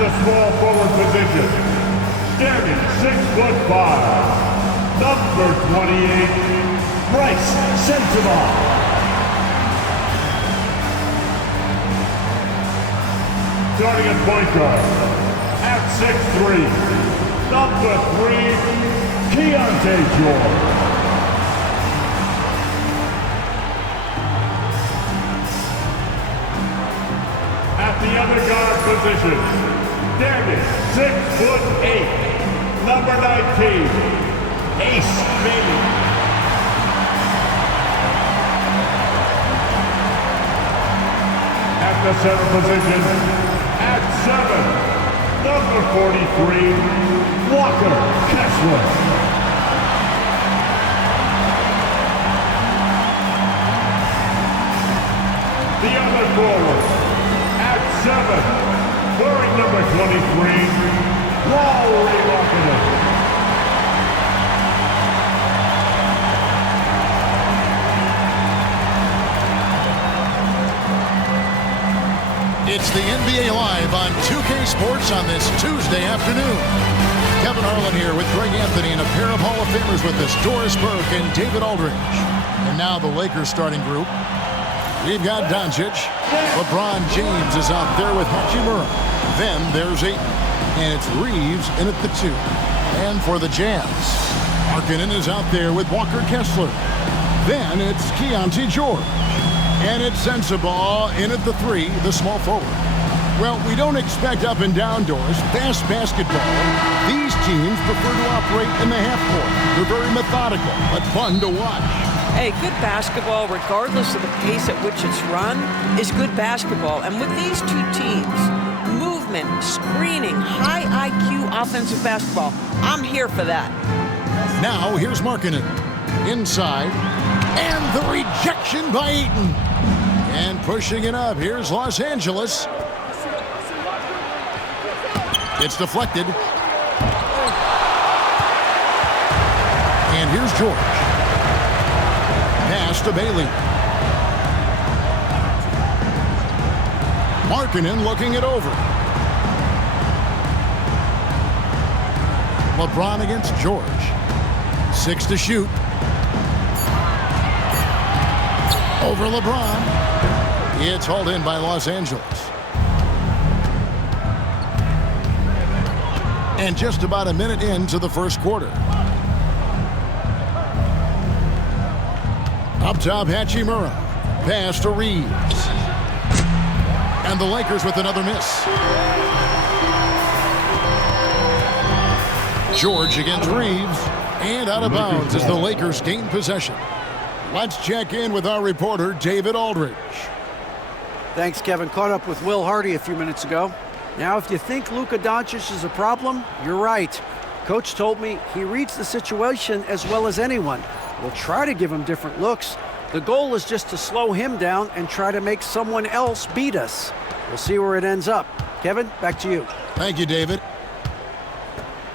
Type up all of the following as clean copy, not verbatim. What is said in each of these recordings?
the small forward position, standing 6'5", number 28, Bryce Sensabaugh. Starting at point guard, at 6'3", number 3, Dončić. At the other guard position, standing 6'8", number 19, Ace Bailey. At the center position, at 7, number 43, Walker Kessler. The other forward, at 7, wearing number 23, Markkanen. It's the NBA Live on 2K Sports on this Tuesday afternoon. Kevin Harlan here with Greg Anthony and a pair of Hall of Famers with us, Doris Burke and David Aldridge. And now the Lakers starting group. We've got Dončić. LeBron James is out there with Hachimura. Then there's Ayton. And it's Reaves in at the 2. And for the Jazz, Markkanen is out there with Walker Kessler. Then it's Dončić. And it's Sensabaugh in at the 3, the small forward. Well, we don't expect up and down doors, fast basketball. These teams prefer to operate in the half court. They're very methodical, but fun to watch. Hey, good basketball, regardless of the pace at which it's run, is good basketball. And with these two teams, movement, screening, high IQ offensive basketball, I'm here for that. Now, here's Markkanen. Inside. And the rejection by Ayton. And pushing it up, here's Los Angeles. It's deflected. And here's George. Pass to Bailey. Markkanen looking it over. LeBron against George. 6 to shoot. Over LeBron. It's hauled in by Los Angeles. And just about a minute into the first quarter. Up top, Hachimura. Pass to Reaves. And the Lakers with another miss. George against Reaves. And out of bounds as the Lakers gain possession. Let's check in with our reporter, David Aldridge. Thanks, Kevin. Caught up with Will Hardy a few minutes ago. Now, if you think Luka Dončić is a problem, you're right. Coach told me he reads the situation as well as anyone. We'll try to give him different looks. The goal is just to slow him down and try to make someone else beat us. We'll see where it ends up. Kevin, back to you. Thank you, David.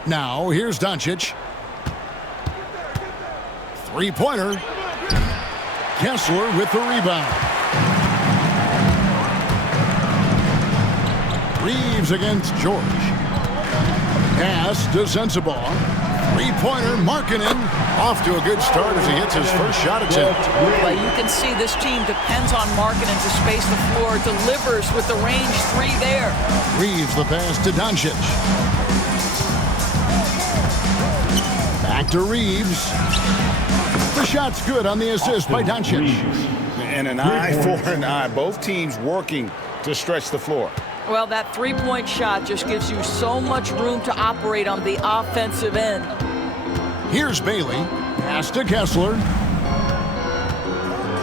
Now, here's Dončić. Three-pointer. Kessler with the rebound. Reaves against George. Pass to Sensabaugh. Three-pointer, Markkanen. Off to a good start as he hits his first shot attempt. Well, you can see this team depends on Markkanen to space the floor, delivers with the range 3 there. Reaves the pass to Dončić. Back to Reaves. The shot's good on the assist by Dončić. And an eye for an eye. Both teams working to stretch the floor. Well, that three-point shot just gives you so much room to operate on the offensive end. Here's Bailey. Pass to Kessler.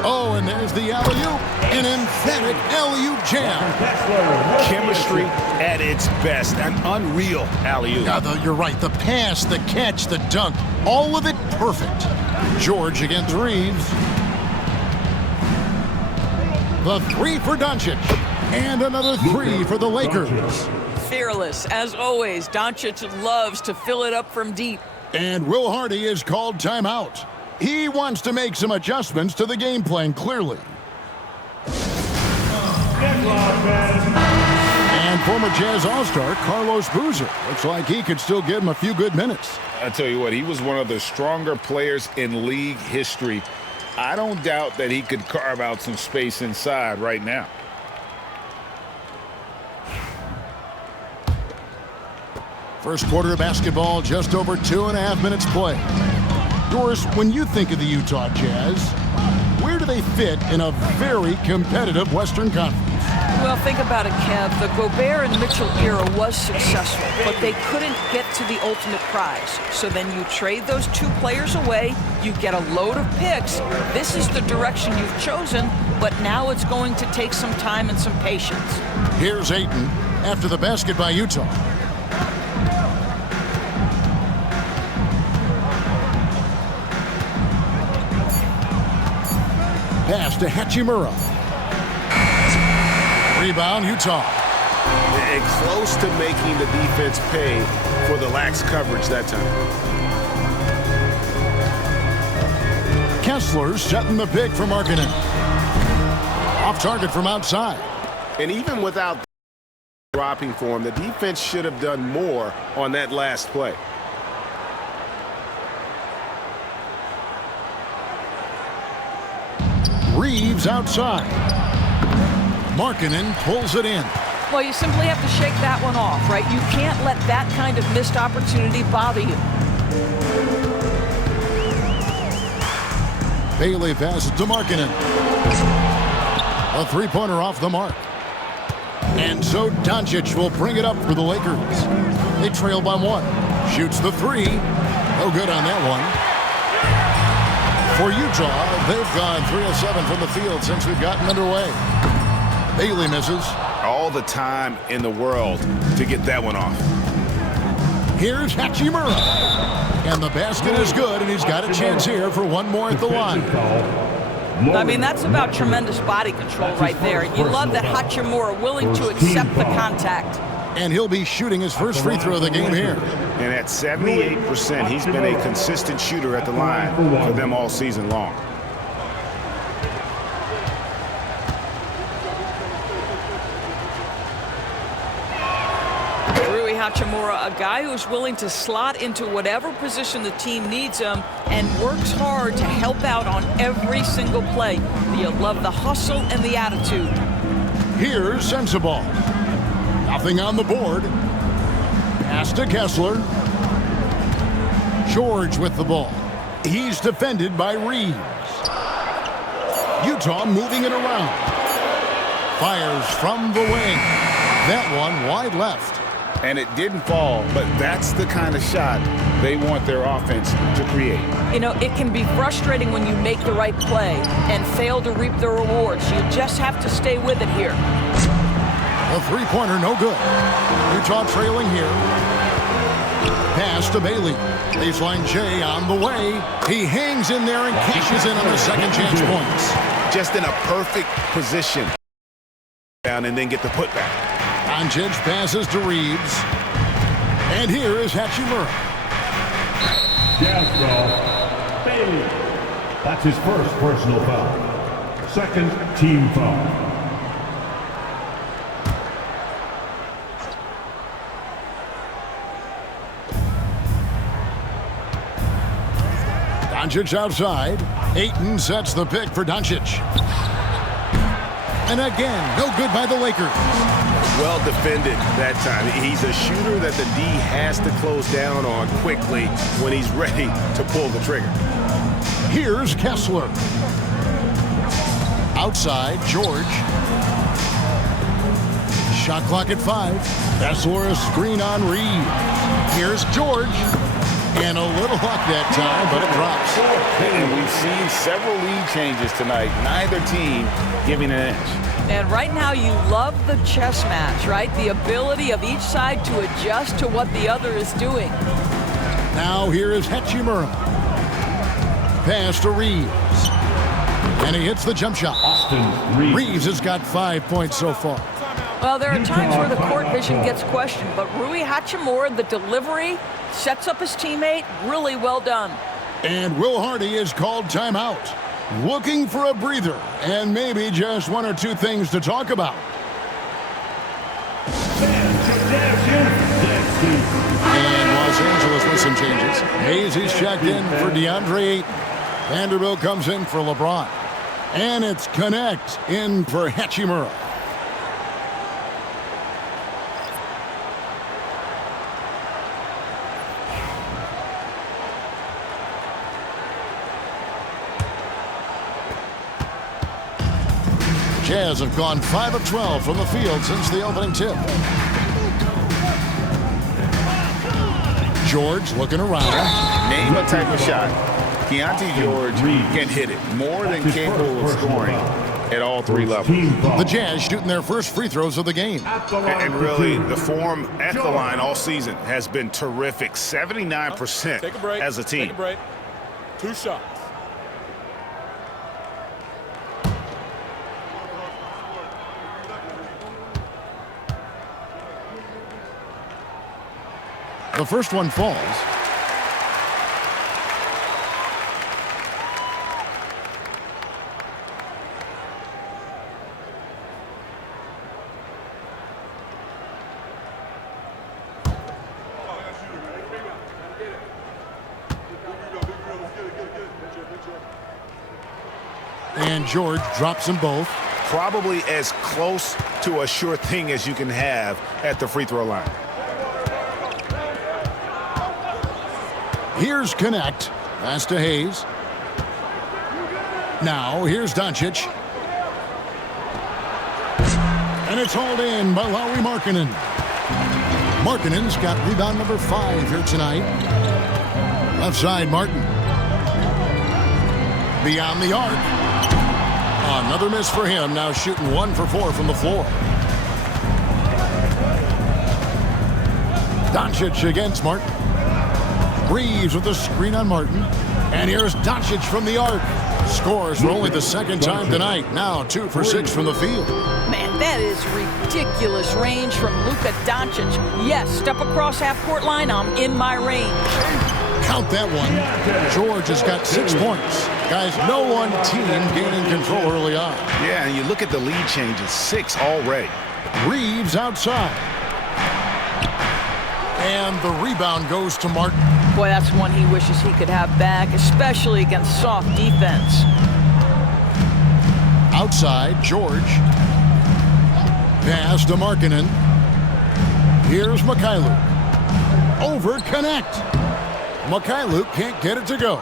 Oh, and there's the alley-oop. An emphatic alley-oop jam. Chemistry at its best. An unreal alley-oop. Yeah, you're right. The pass, the catch, the dunk. All of it perfect. George against Reaves. The 3 for Dončić. And another 3 for the Lakers. Fearless, as always. Dončić loves to fill it up from deep. And Will Hardy is called timeout. He wants to make some adjustments to the game plan, clearly. And And former Jazz All-Star Carlos Boozer. Looks like he could still give him a few good minutes. I tell you what, he was one of the stronger players in league history. I don't doubt that he could carve out some space inside right now. First quarter of basketball, just over 2.5 minutes play. Doris, when you think of the Utah Jazz, where do they fit in a very competitive Western Conference? Well, think about it, Kev. The Gobert and Mitchell era was successful, but they couldn't get to the ultimate prize. So then you trade those two players away, you get a load of picks. This is the direction you've chosen, but now it's going to take some time and some patience. Here's Ayton after the basket by Utah. Pass to Hachimura. Rebound, Utah. And close to making the defense pay for the lax coverage that time. Kessler setting the pick for Markkanen. Off target from outside. And even without dropping for him, the defense should have done more on that last play. Reaves outside. Markkanen pulls it in. Well, you simply have to shake that one off, right? You can't let that kind of missed opportunity bother you. Bailey passes to Markkanen. A three-pointer off the mark. And so Dončić will bring it up for the Lakers. They trail by 1. Shoots the three. No good on that one. For Utah, they've gone 3 of 7 from the field since we've gotten underway. Bailey misses. All the time in the world to get that one off. Here's Hachimura. And the basket is good, and he's got a chance here for one more at the line. I mean, that's about tremendous body control right there. You love that Hachimura willing to accept the contact. And he'll be shooting his first free throw of the game here. And at 78%, he's been a consistent shooter at the line for them all season long. Hachimura, a guy who's willing to slot into whatever position the team needs him and works hard to help out on every single play. You love the hustle and the attitude. Here's Sensabaugh. Nothing on the board. Pass to Kessler. George with the ball. He's defended by Reaves. Utah moving it around. Fires from the wing. That one wide left. And it didn't fall, but that's the kind of shot they want their offense to create. You know, it can be frustrating when you make the right play and fail to reap the rewards. You just have to stay with it here. A three-pointer, no good. Utah trailing here. Pass to Bailey. Baseline J on the way. He hangs in there and cashes in on the second chance points. Just in a perfect position. Down and then get the putback. Dončić passes to Reaves. And here is Hachimura. Jazz foul. Bailey. That's his first personal foul. Second team foul. Dončić outside. Ayton sets the pick for Dončić. And again, no good by the Lakers. Well defended that time. He's a shooter that the D has to close down on quickly when he's ready to pull the trigger. Here's Kessler. Outside, George. Shot clock at 5. Kessler a screen on Reaves. Here's George. And a little luck that time, but it drops. And we've seen several lead changes tonight. Neither team giving an edge. And right now you love the chess match, right? The ability of each side to adjust to what the other is doing. Now here is Hachimura. Pass to Reaves. And he hits the jump shot. Reaves has got 5 points so far. Well, there are times where the court vision gets questioned, but Rui Hachimura, the delivery, sets up his teammate. Really well done. And Will Hardy is called timeout. Looking for a breather and maybe just one or two things to talk about. some changes. Hayes is checked in for DeAndre Ayton. Vanderbilt comes in for LeBron. And it's Connect in for Hachimura. Jazz have gone 5 of 12 from the field since the opening tip. George looking around. Name a type of shot. Keontae George can hit it more than capable of scoring at all three levels. The Jazz shooting their first free throws of the game. And really, the form at the line all season has been terrific. 79% as a team. Take a break. 2 shots. The first one falls. And George drops them both. Probably as close to a sure thing as you can have at the free throw line. Here's Connect. Pass to Hayes. Now here's Dončić. And it's hauled in by Markkanen. Markkanen's got rebound number 5 here tonight. Left side, Martin. Beyond the arc. Another miss for him. Now shooting 1 for 4 from the floor. Dončić against Martin. Reaves with the screen on Martin. And here's Dončić from the arc. Scores for only the second time tonight. Now 2 for 6 from the field. Man, that is ridiculous range from Luka Dončić. Yes, step across half-court line, I'm in my range. Count that one. George has got 6 points. Guys, no one team gaining control early on. Yeah, and you look at the lead changes. 6 already. Reaves outside. And the rebound goes to Martin. Boy, that's one he wishes he could have back, especially against soft defense. Outside, George. Pass to Markkanen. Here's Mikhailuk. Over Connect. Mikhailuk can't get it to go.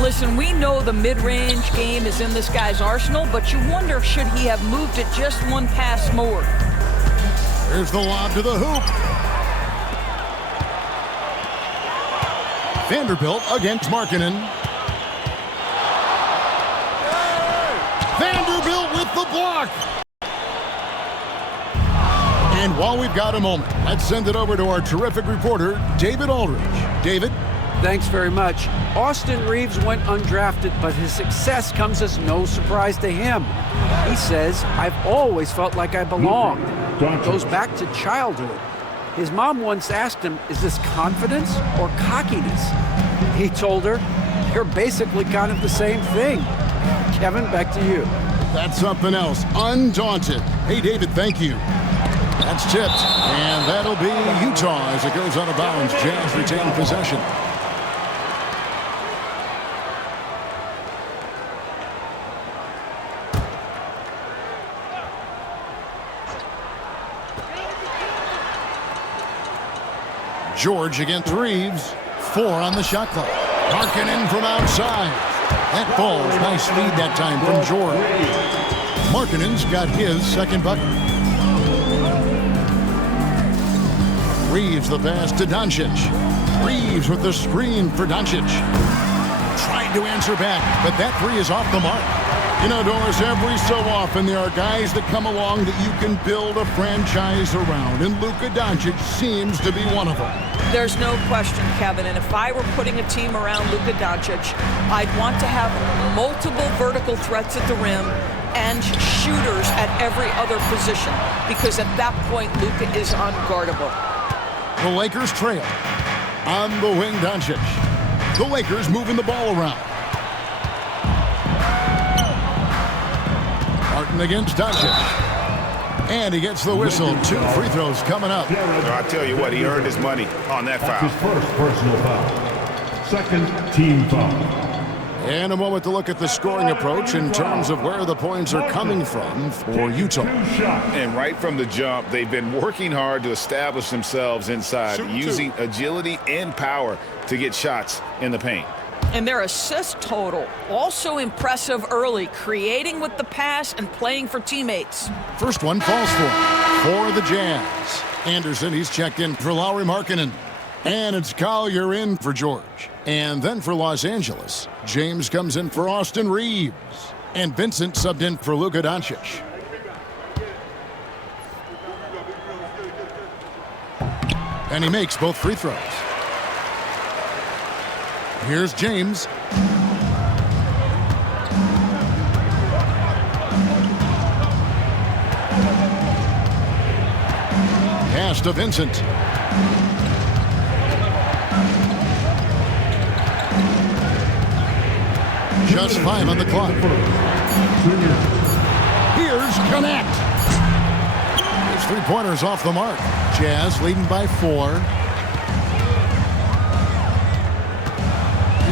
Listen, we know the mid-range game is in this guy's arsenal, but you wonder, should he have moved it just 1 pass more? Here's the lob to the hoop. Vanderbilt against Markkanen. Vanderbilt with the block. And while we've got a moment, let's send it over to our terrific reporter, David Aldridge. David? Thanks very much. Austin Reaves went undrafted, but his success comes as no surprise to him. He says, I've always felt like I belonged. It goes back to childhood. His mom once asked him, is this confidence or cockiness? He told her, you're basically kind of the same thing. Kevin, back to you. That's something else. Undaunted. Hey, David, thank you. That's tipped. And that'll be Utah as it goes out of bounds. Jazz retain possession. George against Reaves. 4 on the shot clock. Markkanen from outside. That falls. Nice feed that time from George. Markkanen's got his second bucket. Reaves the pass to Dončić. Reaves with the screen for Dončić. Tried to answer back, but that 3 is off the mark. You know, Doris, every so often there are guys that come along that you can build a franchise around, and Luka Dončić seems to be one of them. There's no question, Kevin, and if I were putting a team around Luka Dončić, I'd want to have multiple vertical threats at the rim and shooters at every other position, because at that point, Luka is unguardable. The Lakers trail. On the wing, Dončić. The Lakers moving the ball around. Martin against Dončić. And he gets the whistle. 2 free throws coming up. I tell you what, he earned his money on that foul. His first personal foul. Second team foul. And a moment to look at the scoring approach in terms of where the points are coming from for Utah. And right from the jump, they've been working hard to establish themselves inside, using agility and power to get shots in the paint. And their assist total, also impressive early, creating with the pass and playing for teammates. First one falls for the Jazz. Anderson, he's checked in for Markkanen. And it's Collier in for George. And then for Los Angeles, James comes in for Austin Reaves. And Vincent subbed in for Luka Dončić. And he makes both free throws. Here's James. Pass to Vincent. Just 5 on the clock. Here's Connect. His three-pointers off the mark. Jazz leading by 4.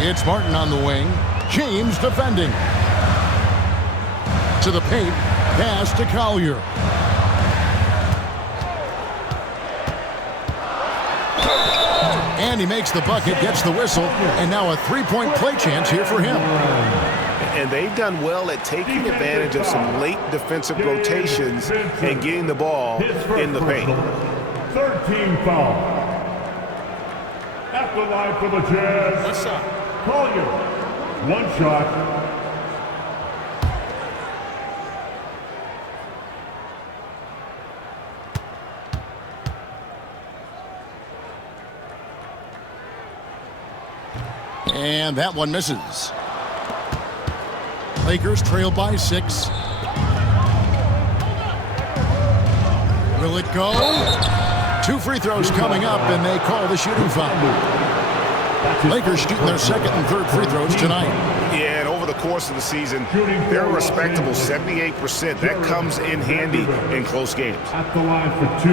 It's Martin on the wing. James defending. To the paint. Pass to Collier. And he makes the bucket, gets the whistle, and now a three-point play chance here for him. And they've done well at taking advantage of some late defensive rotations and getting the ball in the paint. Third team foul. At the line for the Jazz. What's up? Collier. One shot. And that one misses. Lakers trail by 6. Will it go? 2 free throws coming up, and they call the shooting foul. Lakers shooting their second and third free throws tonight. Yeah, and over the course of the season, they're a respectable 78%. That comes in handy in close games. At the line for 2.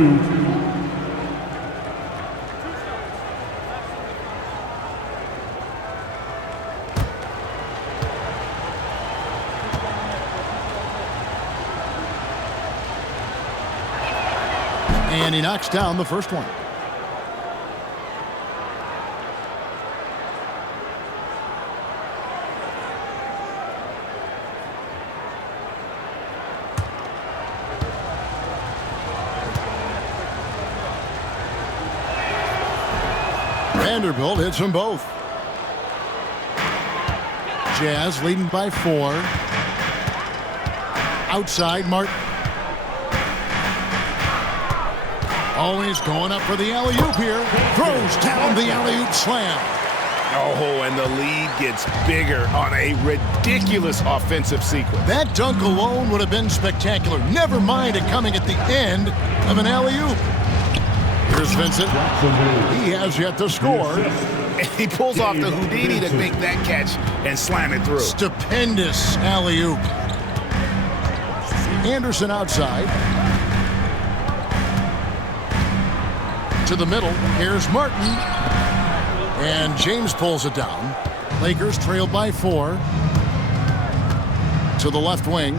And he knocks down the first one. Vanderbilt hits them both. Jazz leading by 4. Outside, Martin. Always going up for the alley-oop here. Throws down the alley-oop slam. Oh, and the lead gets bigger on a ridiculous offensive sequence. That dunk alone would have been spectacular. Never mind it coming at the end of an alley-oop. Here's Vincent. He has yet to score. And he pulls off the Houdini to make that catch and slam it through. Stupendous alley-oop. Anderson outside. To the middle. Here's Martin. And James pulls it down. Lakers trail by 4. To the left wing.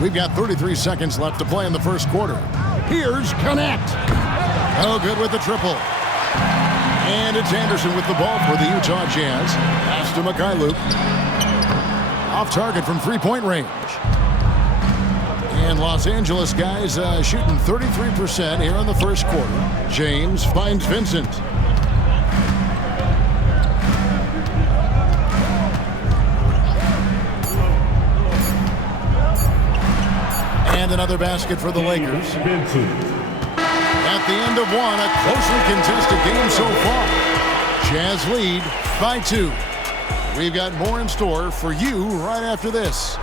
We've got 33 seconds left to play in the first quarter. Here's Connect. Oh, good with the triple. And it's Anderson with the ball for the Utah Jazz. Pass to Mikhailuk. Off target from three-point range. And Los Angeles guys shooting 33% here in the first quarter. James finds Vincent. And another basket for the Lakers. At the end of one, a closely contested game so far. Jazz lead by 2. We've got more in store for you right after this.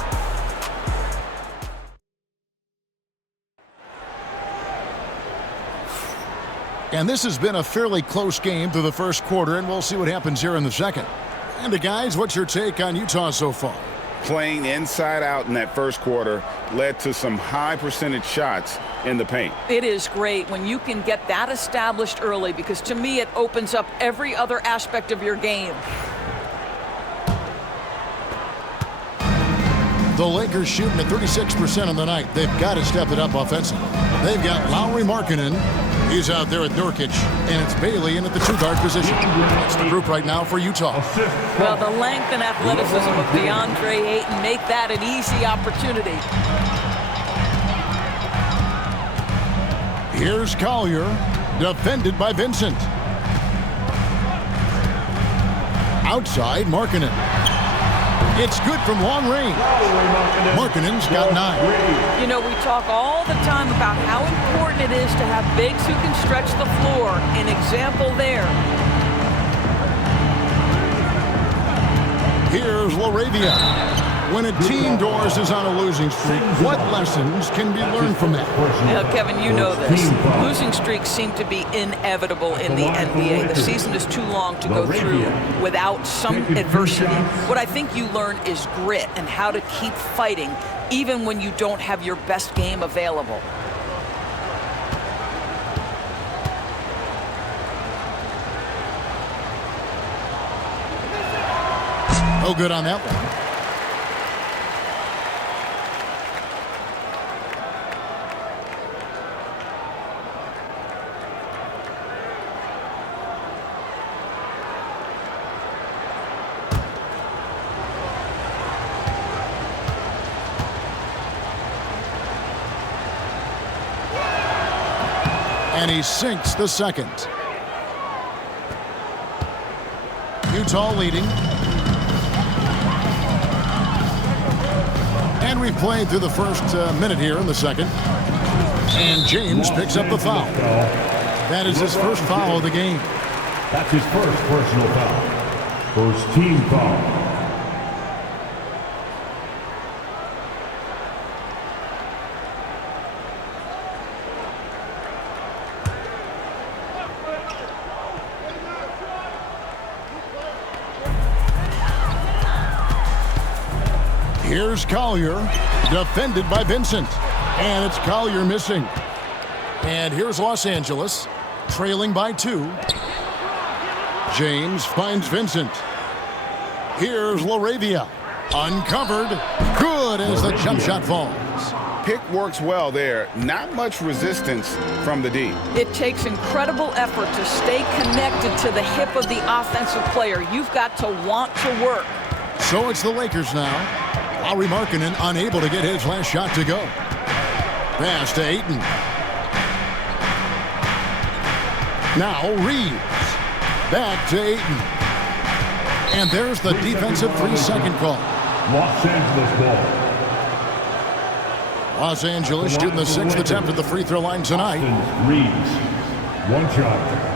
And this has been a fairly close game through the first quarter, and we'll see what happens here in the second. And guys, what's your take on Utah so far? Playing inside out in that first quarter led to some high percentage shots in the paint. It is great when you can get that established early, because to me it opens up every other aspect of your game. The Lakers shooting at 36% on the night. They've got to step it up offensively. They've got Markkanen. He's out there at Dončić, and it's Bailey in at the two-guard position. That's the group right now for Utah. Well, the length and athleticism of DeAndre Ayton make that an easy opportunity. Here's Collier, defended by Vincent. Outside, Markkanen. It's good from long range. Markkanen's got 9. You know, we talk all the time about how important it is to have bigs who can stretch the floor. An example there. Here's LaRavia. When a team Doors is on a losing streak, what lessons can be learned from that? Now, Kevin, you know this. Losing streaks seem to be inevitable in the NBA. The season is too long to go through without some adversity. What I think you learn is grit and how to keep fighting even when you don't have your best game available. Oh, good on that one. And he sinks the second. Utah leading. And we've played through the first minute here in the second. And James picks up the foul. That is his first foul of the game. That's his first personal foul. First team foul. Here's Collier, defended by Vincent. And it's Collier missing. And here's Los Angeles, trailing by 2. James finds Vincent. Here's LaRavia, uncovered. Good as the jump shot falls. Pick works well there. Not much resistance from the D. It takes incredible effort to stay connected to the hip of the offensive player. You've got to want to work. So it's the Lakers now. Markkanen unable to get his last shot to go. Pass to Ayton. Now Reaves. Back to Ayton. And there's the defensive 3-second call. Los Angeles ball. Los Angeles shooting the 6th attempt at the free throw line tonight. Reaves. 1 shot.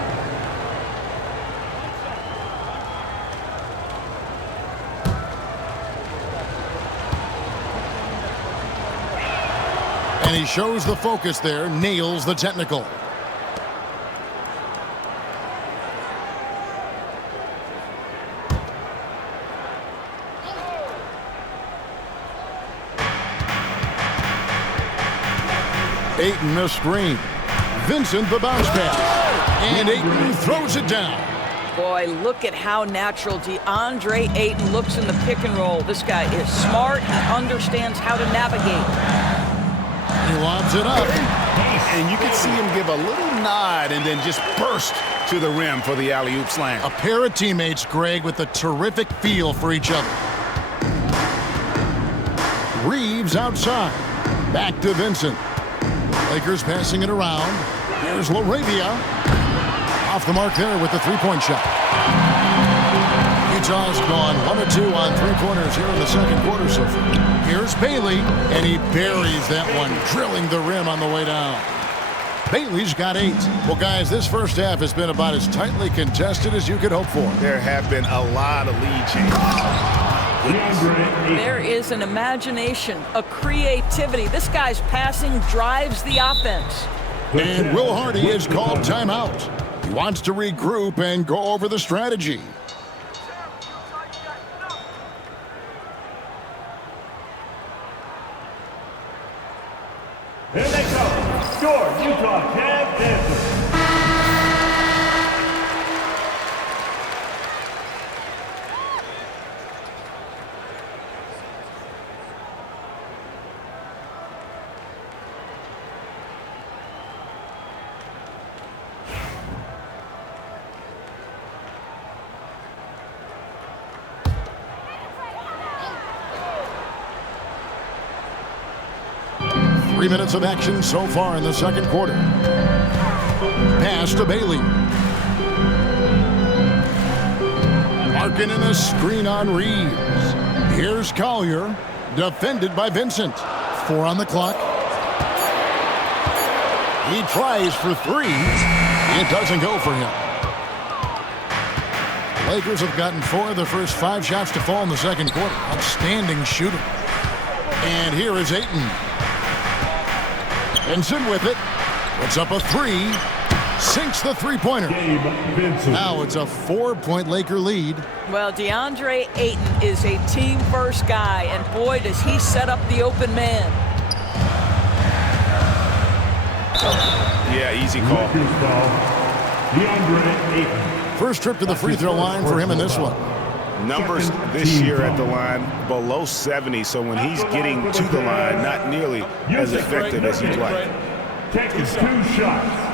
And he shows the focus there, nails the technical. Ayton the screen. Vincent the bounce pass. And Ayton throws it down. Boy, look at how natural DeAndre Ayton looks in the pick and roll. This guy is smart. He understands how to navigate. He lobs it up. And you can see him give a little nod and then just burst to the rim for the alley-oop slam. A pair of teammates, Greg, with a terrific feel for each other. Reaves outside. Back to Vincent. Lakers passing it around. Here's LaRavia. Off the mark there with the three-point shot. Utah's gone 1 of 2 on 3-pointers here in the second quarter so far. Here's Bailey, and he buries that one, drilling the rim on the way down. Bailey's got 8. Well, guys, this first half has been about as tightly contested as you could hope for. There have been a lot of lead changes. There is an imagination, a creativity. This guy's passing drives the offense. And Will Hardy has called timeout. He wants to regroup and go over the strategy. Score, Utah, Cam Dancers. Three minutes of action so far in the second quarter. Pass to Bailey. Markkanen a screen on Reaves. Here's Collier, defended by Vincent. 4 on the clock. He tries for 3. It doesn't go for him. Lakers have gotten 4 of the first 5 shots to fall in the second quarter. Outstanding shooting. And here is Ayton. Vincent with it. Puts up a 3. Sinks the three-pointer. Now it's a 4-point Laker lead. Well, DeAndre Ayton is a team-first guy, and boy, does he set up the open man. Yeah, easy call. DeAndre Ayton. First trip to the free throw line for him in this one. Numbers this year at the line below 70, so when he's getting to the line, not nearly as effective as he'd like. Taking 2 shots.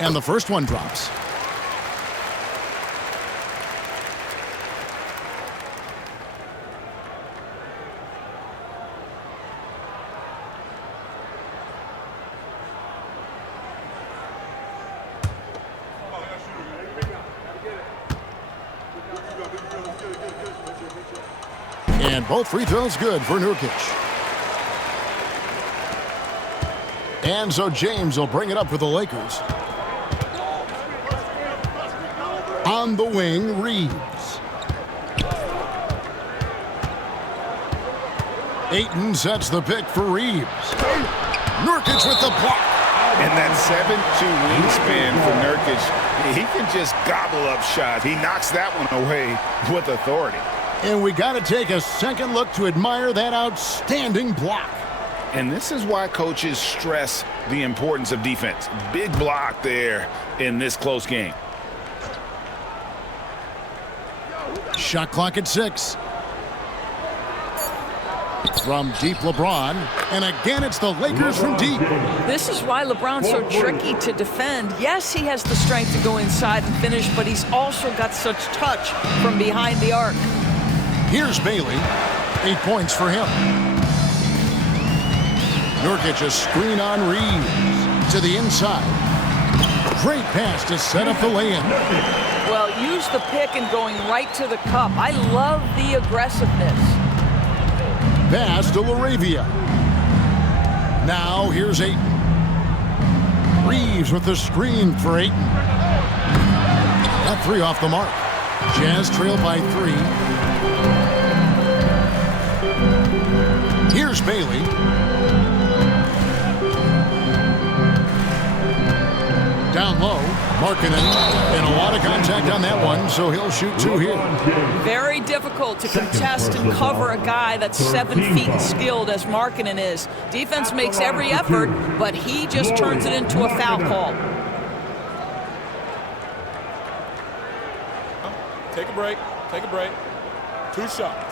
And the first one drops. And both free throws good for Nurkic. And so James will bring it up for the Lakers. On the wing, Reaves. Ayton sets the pick for Reaves. Nurkic with the block. And that 7'2" wingspan for Nurkic, he can just gobble up shots. He knocks that one away with authority. And we got to take a second look to admire that outstanding block. And this is why coaches stress the importance of defense. Big block there in this close game. Shot clock at 6. From deep, LeBron. And again, it's the Lakers from deep. This is why LeBron's so tricky to defend. Yes, he has the strength to go inside and finish, but he's also got such touch from behind the arc. Here's Bailey. 8 points for him. Nurkic a screen on Reaves. To the inside. Great pass to set up the lay-in. Well, use the pick and going right to the cup. I love the aggressiveness. Pass to Laravia. Now here's Ayton. Reaves with the screen for Ayton. That 3 off the mark. Jazz trail by 3. Here's Bailey. Down low, Markkanen, and a lot of contact on that one, so he'll shoot 2 here. Very difficult to contest and cover a guy that's 7 feet and skilled as Markkanen is. Defense makes every effort, but he just turns it into a foul call. Take a break. Take a break. 2 shots.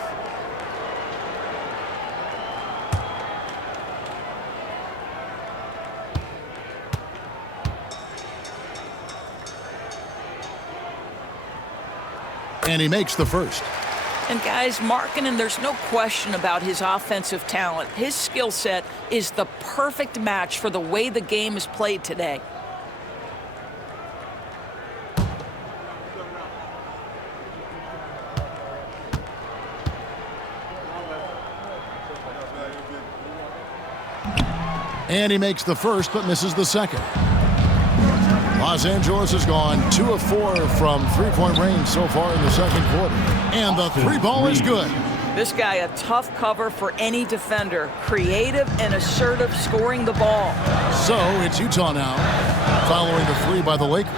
And he makes the first. And guys, Markkanen, there's no question about his offensive talent. His skill set is the perfect match for the way the game is played today. And he makes the first, but misses the second. Los Angeles has gone 2 of 4 from three-point range so far in the second quarter. And the 3 ball is good. This guy, a tough cover for any defender. Creative and assertive scoring the ball. So it's Utah now, following the 3 by the Lakers.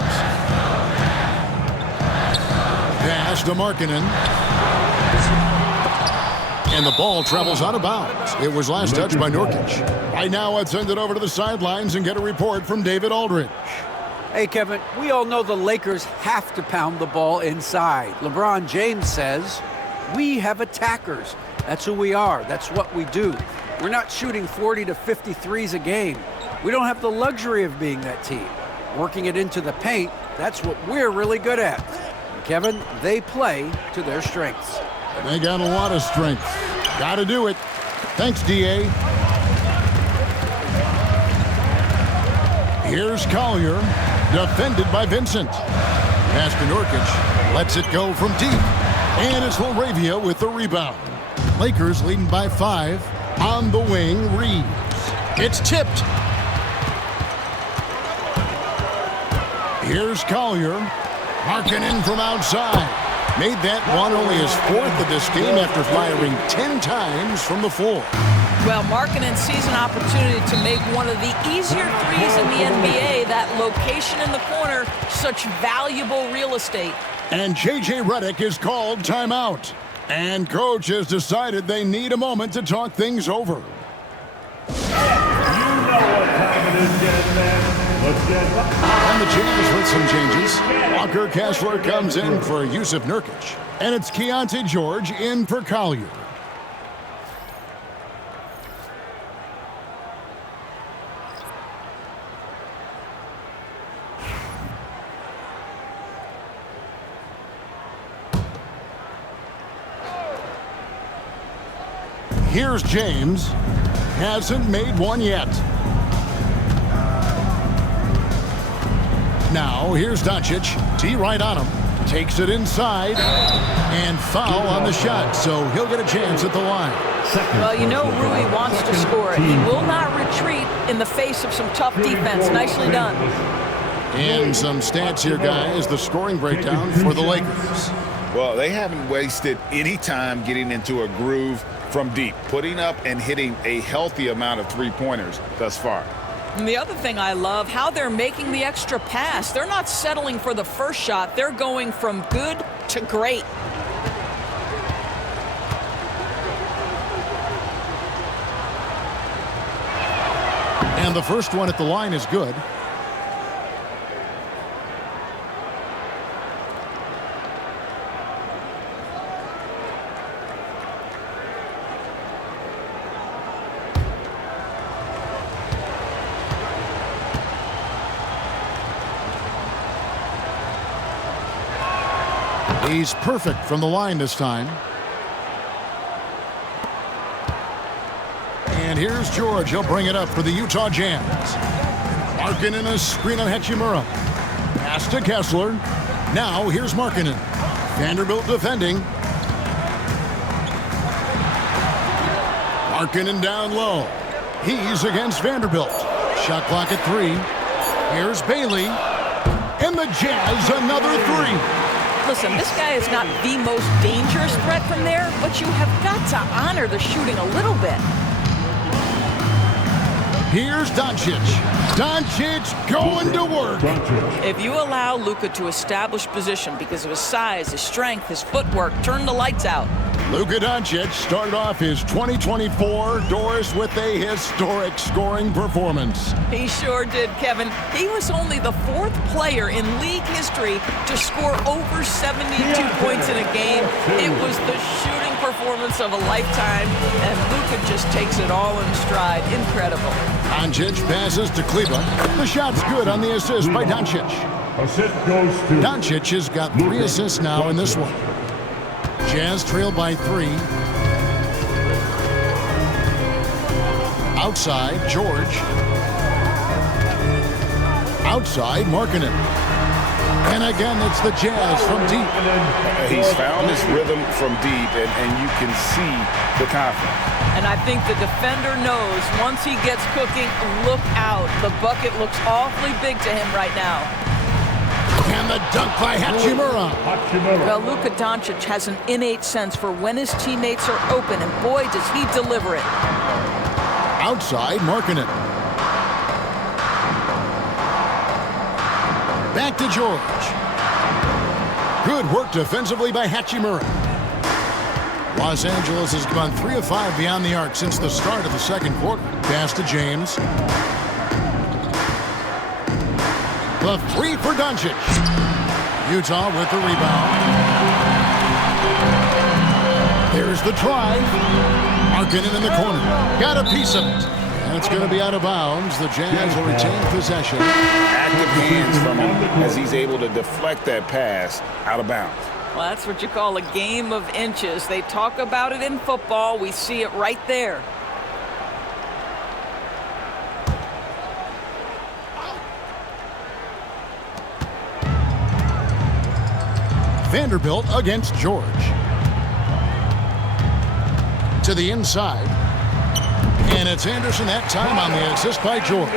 pass to Markkanen. And the ball travels out of bounds. It was last touched by Dončić. Right now, let's send it over to the sidelines and get a report from David Aldridge. Hey, Kevin, we all know the Lakers have to pound the ball inside. LeBron James says, we have attackers. That's who we are. That's what we do. We're not shooting 40 to 50 threes a game. We don't have the luxury of being that team. Working it into the paint, that's what we're really good at. Kevin, they play to their strengths. They got a lot of strength. Got to do it. Thanks, D.A. Here's Collier, defended by Vincent. Pass to Dončić, lets it go from deep. And it's Laravia with the rebound. Lakers leading by 5. On the wing, Reaves. It's tipped. Here's Collier. Markkanen from outside. Made that one only his 4th of this game after firing 10 times from the floor. Well, Markkanen sees an opportunity to make one of the easier threes in the NBA. That location in the corner, such valuable real estate. And J.J. Redick is called timeout. And coach has decided they need a moment to talk things over. You know what time it is, young man. Let's get And the Jazz with some changes. Walker Kessler comes in for Jusuf Nurkic. And it's Keontae George in for Collier. Here's James. Hasn't made one yet. Now, here's Dončić. T right on him. Takes it inside. And foul on the shot, so he'll get a chance at the line. Well, you know Rui wants to score it. He will not retreat in the face of some tough defense. Nicely done. And some stats here, guys. The scoring breakdown for the Lakers. Well, they haven't wasted any time getting into a groove from deep, putting up and hitting a healthy amount of three-pointers thus far. And the other thing I love, how they're making the extra pass. They're not settling for the first shot. They're going from good to great. And the first one at the line is good. He's perfect from the line this time. And here's George. He'll bring it up for the Utah Jazz. Markkanen a screen on Hachimura. Pass to Kessler. Now here's Markkanen. Vanderbilt defending. Markkanen down low. He's against Vanderbilt. Shot clock at 3. Here's Bailey. And the Jazz another 3. Listen, this guy is not the most dangerous threat from there, but you have got to honor the shooting a little bit. Here's Dončić. Dončić going to work. If you allow Luka to establish position because of his size, his strength, his footwork, turn the lights out. Luka Dončić started off his 2024 Doris with a historic scoring performance. He sure did, Kevin. He was only the 4th player in league history to score over 72 points in a game. It was the shooting performance of a lifetime, and Luka just takes it all in stride. Incredible. Dončić passes to Kleber. The shot's good on the assist by Dončić. assist goes to Dončić has got 3 assists now in this one. Jazz trail by 3. Outside, George. Outside, Markkanen. And again, it's the Jazz from deep. He's found his rhythm from deep, and you can see the confidence. And I think the defender knows once he gets cooking, look out. The bucket looks awfully big to him right now. And the dunk by Hachimura. Well, Luka Dončić has an innate sense for when his teammates are open, and boy, does he deliver it. Outside, Markkanen. Back to George. Good work defensively by Hachimura. Los Angeles has gone 3 of 5 beyond the arc since the start of the second quarter. Pass to James. The 3 for Dončić. Utah with the rebound. There's the drive. Markkanen in the corner. Got a piece of it. And it's going to be out of bounds. The Jazz will retain possession. Active hands from him as he's able to deflect that pass out of bounds. Well, that's what you call a game of inches. They talk about it in football. We see it right there. Vanderbilt against George. To the inside. And it's Anderson that time on the assist by George.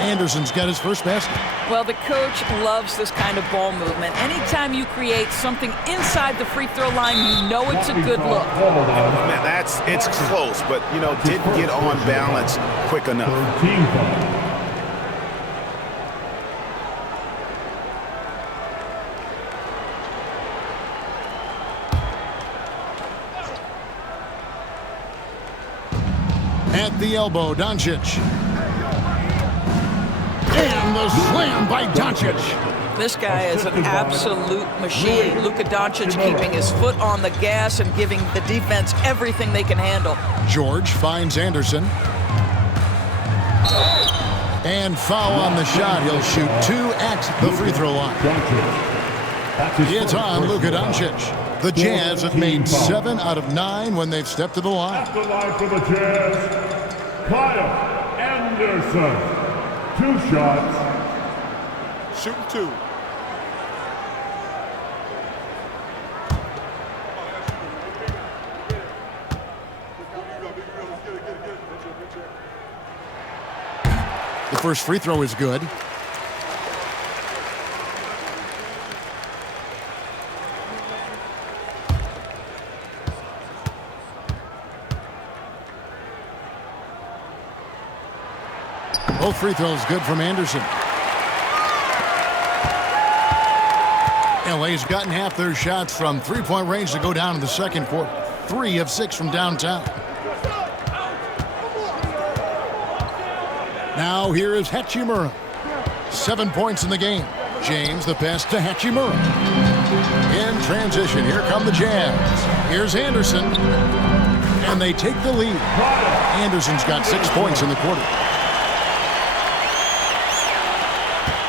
Anderson's got his first basket. Well, the coach loves this kind of ball movement. Anytime you create something inside the free throw line, you know it's a good look. Man, it's close, but, didn't get on balance quick enough. Team foul. At the elbow, Dončić. And the slam by Dončić. This guy is an absolute machine. Luka Dončić keeping his foot on the gas and giving the defense everything they can handle. George finds Anderson. And foul on the shot. He'll shoot 2 at the free throw line. It's on Luka Dončić. The Jazz have made 7 out of 9 when they've stepped to the line. At the line for the Jazz, Kyle Anderson. 2 shots. Shooting 2. The first free throw is good. Both free throws good from Anderson. LA's gotten half their shots from three-point range to go down in the second quarter. 3 of 6 from downtown. Now here is Hachimura. 7 points in the game. James, the pass to Hachimura. In transition, here come the Jazz. Here's Anderson. And they take the lead. Anderson's got 6 points in the quarter.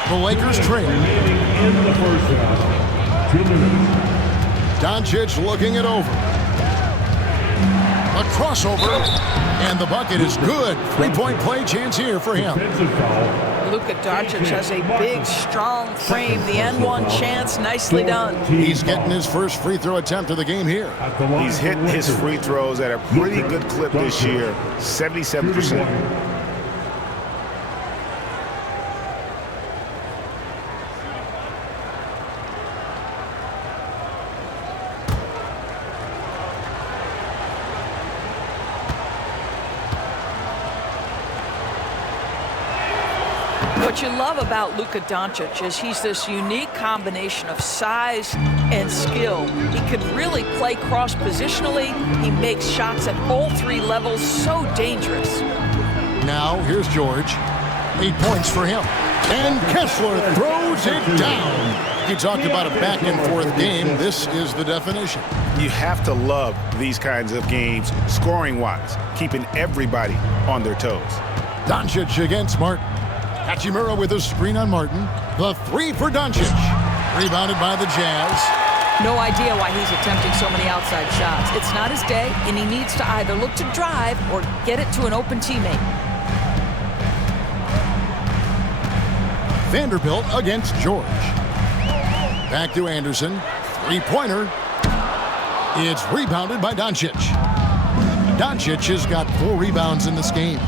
The Lakers trail. In the first half, 2 minutes. Dončić looking it over. A crossover. And the bucket is good. 3-point play chance here for him. Defensive foul. Luka Dončić has a big, strong frame. The N1 chance, nicely done. He's getting his first free throw attempt of the game here. He's hit his free throws at a pretty good clip this year, 77%. What you love about Luka Dončić is he's this unique combination of size and skill. He can really play cross-positionally. He makes shots at all 3 levels, so dangerous. Now, here's George. 8 points for him. And Kessler throws it down. He talked about a back-and-forth game. This is the definition. You have to love these kinds of games, scoring-wise, keeping everybody on their toes. Dončić against Martin. Hachimura with a screen on Martin. The 3 for Dončić. Rebounded by the Jazz. No idea why he's attempting so many outside shots. It's not his day, and he needs to either look to drive or get it to an open teammate. Vanderbilt against George. Back to Anderson. 3-pointer. It's rebounded by Dončić. Dončić has got 4 rebounds in this game.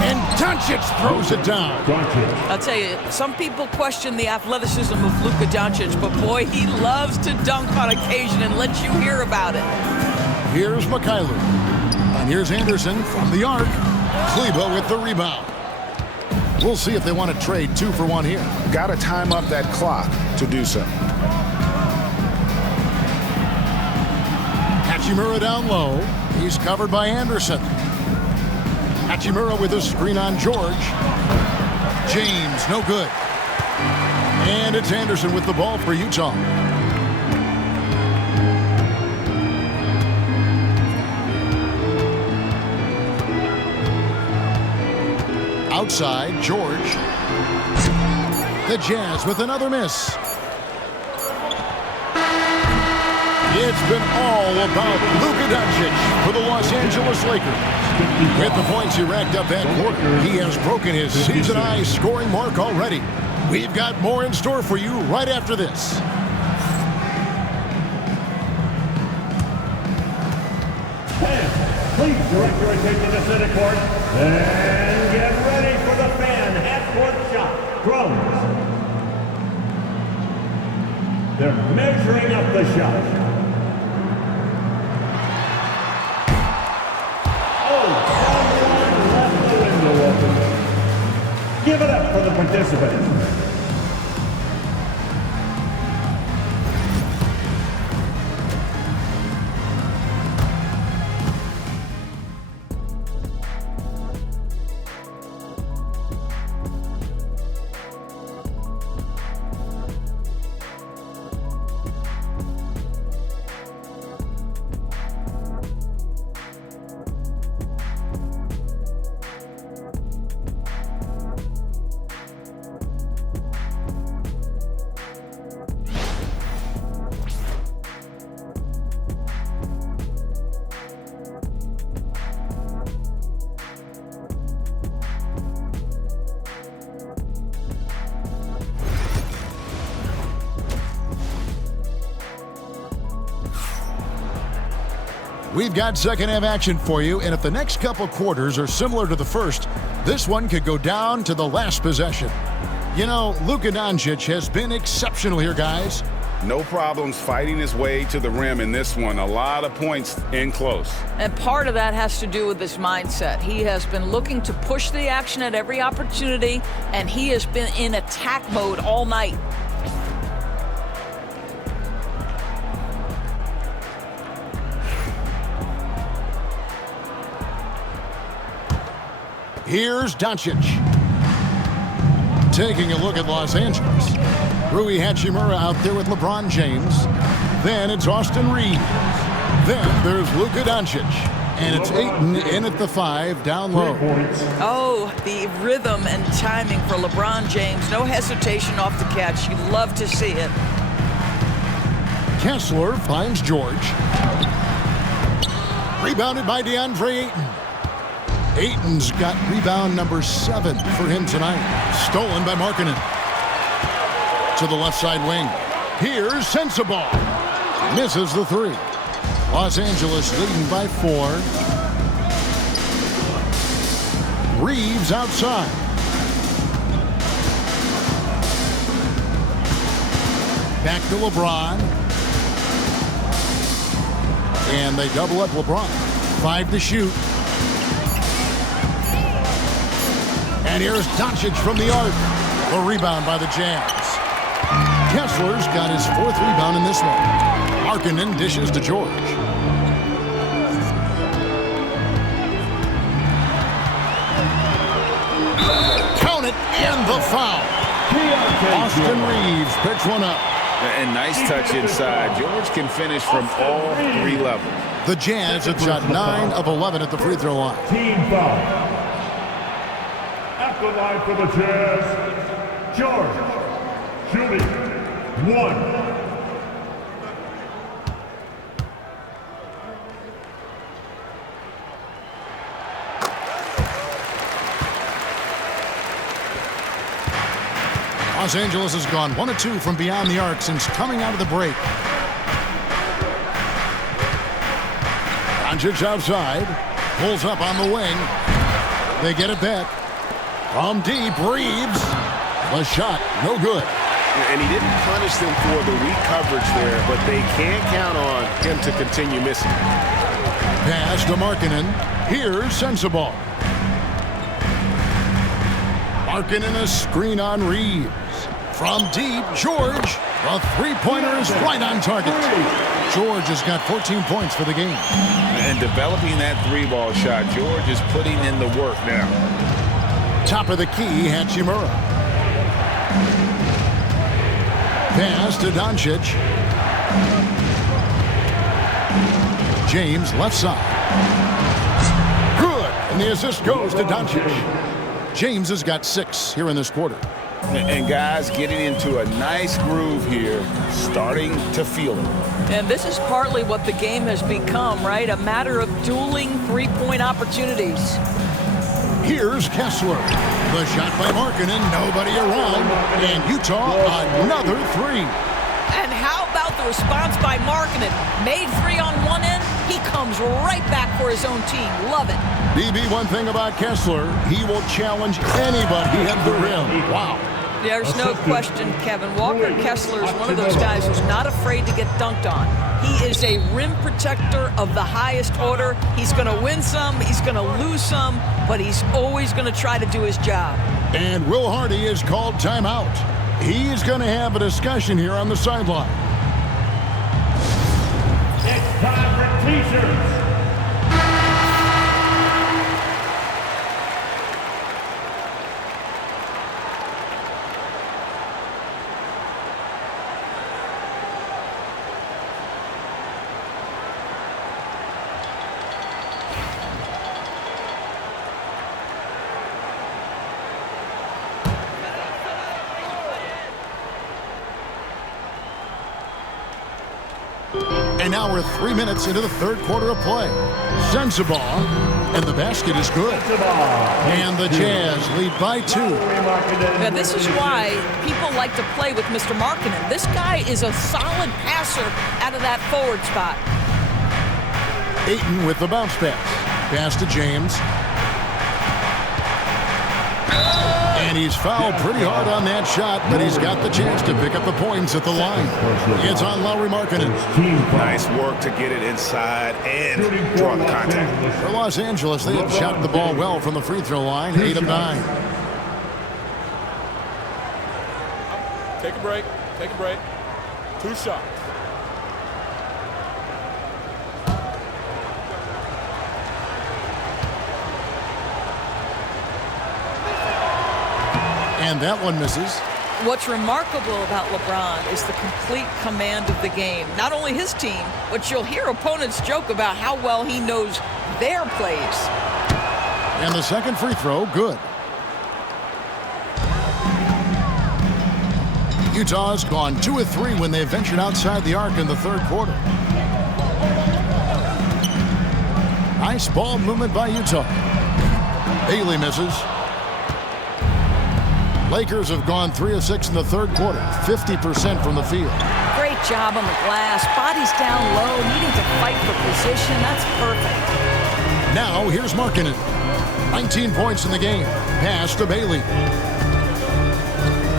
And Dončić throws it down. I'll tell you, some people question the athleticism of Luka Dončić, but boy, he loves to dunk on occasion and let you hear about it. Here's Mikhailuk. And here's Anderson from the arc. Kleba with the rebound. We'll see if they want to trade 2 for 1 here. Got to time up that clock to do so. Hachimura down low. He's covered by Anderson. Hachimura with a screen on George. James, no good. And it's Anderson with the ball for Utah. Outside, George. The Jazz with another miss. It's been all about Luka Dončić for the Los Angeles Lakers. With the points he racked up that quarter, he has broken his season-high scoring mark already. We've got more in store for you right after this. Please direct your attention to center court and get ready for the fan half-court shot. Drums. They're measuring up the shot. Oh, someone left the window open. Give it up for the participants. We've got second half action for you, and if the next couple quarters are similar to the first, this one could go down to the last possession. You know, Luka Dončić has been exceptional here, guys. No problems fighting his way to the rim in this one. A lot of points in close. And part of that has to do with his mindset. He has been looking to push the action at every opportunity, and he has been in attack mode all night. Here's Dončić. Taking a look at Los Angeles. Rui Hachimura out there with LeBron James. Then it's Austin Reaves. Then there's Luka Dončić. And it's Ayton in at the 5, down low. Oh, the rhythm and timing for LeBron James. No hesitation off the catch. You love to see it. Kessler finds George. Rebounded by DeAndre Ayton. Ayton's got rebound number 7 for him tonight. Stolen by Markkanen. To the left side wing. Here's Sensabaugh. Misses the 3. Los Angeles leading by 4. Reaves outside. Back to LeBron. And they double up LeBron. 5 to shoot. And here's Dončić from the arc. The rebound by the Jazz. Kessler's got his 4th rebound in this one. Markkanen dishes to George. Count it, and the foul. Austin Reaves picks one up. And nice touch inside. George can finish from all 3 levels. The Jazz have shot 9 of 11 at the free throw line. Team foul. At the line for the Jazz, George, shooting 1. Los Angeles has gone 1 of 2 from beyond the arc since coming out of the break. Dončić outside, pulls up on the wing. They get it back. From deep, Reaves. The shot, no good. And he didn't punish them for the weak coverage there, but they can't count on him to continue missing. Pass to Markkanen. Here's Sensabaugh. Markkanen a screen on Reaves. From deep, George. The three-pointer is right on target. George has got 14 points for the game. And developing that three-ball shot, George is putting in the work now. Top of the key, Hachimura. Pass to Dončić. James, left side. Good. And the assist goes to Dončić. James has got 6 here in this quarter. And guys getting into a nice groove here, starting to feel it. And this is partly what the game has become, right? A matter of dueling three-point opportunities. Here's Kessler. The shot by Markkanen, nobody around. And Utah, another 3. And how about the response by Markkanen? Made 3 on one end, he comes right back for his own team. Love it. BB, one thing about Kessler, he will challenge anybody at the rim. Wow. There's no question, Kevin. Walker Kessler is one of those guys who's not afraid to get dunked on. He is a rim protector of the highest order. He's going to win some, he's going to lose some, but he's always going to try to do his job. And Will Hardy is called timeout. He's going to have a discussion here on the sideline. It's time for T-shirts. And now we're 3 minutes into the third quarter of play. Sensabaugh, and the basket is good. And the Jazz lead by 2. Yeah, this is why people like to play with Mr. Markkanen. This guy is a solid passer out of that forward spot. Ayton with the bounce pass. Pass to James. And he's fouled pretty hard on that shot, but he's got the chance to pick up the points at the line. It's on Lauri Markkanen. Nice work to get it inside and draw the contact. For Los Angeles, they have shot the ball well from the free throw line, 8 of 9. Take a break. Take a break. 2 shots. And that one misses. What's remarkable about LeBron is the complete command of the game. Not only his team, but you'll hear opponents joke about how well he knows their plays. And the second free throw, good. Utah's gone 2 of 3 when they ventured outside the arc in the third quarter. Nice ball movement by Utah. Bailey misses. Lakers have gone 3 of 6 in the third quarter, 50% from the field. Great job on the glass. Bodies down low, needing to fight for position. That's perfect. Now here's Markkanen. 19 points in the game. Pass to Bailey.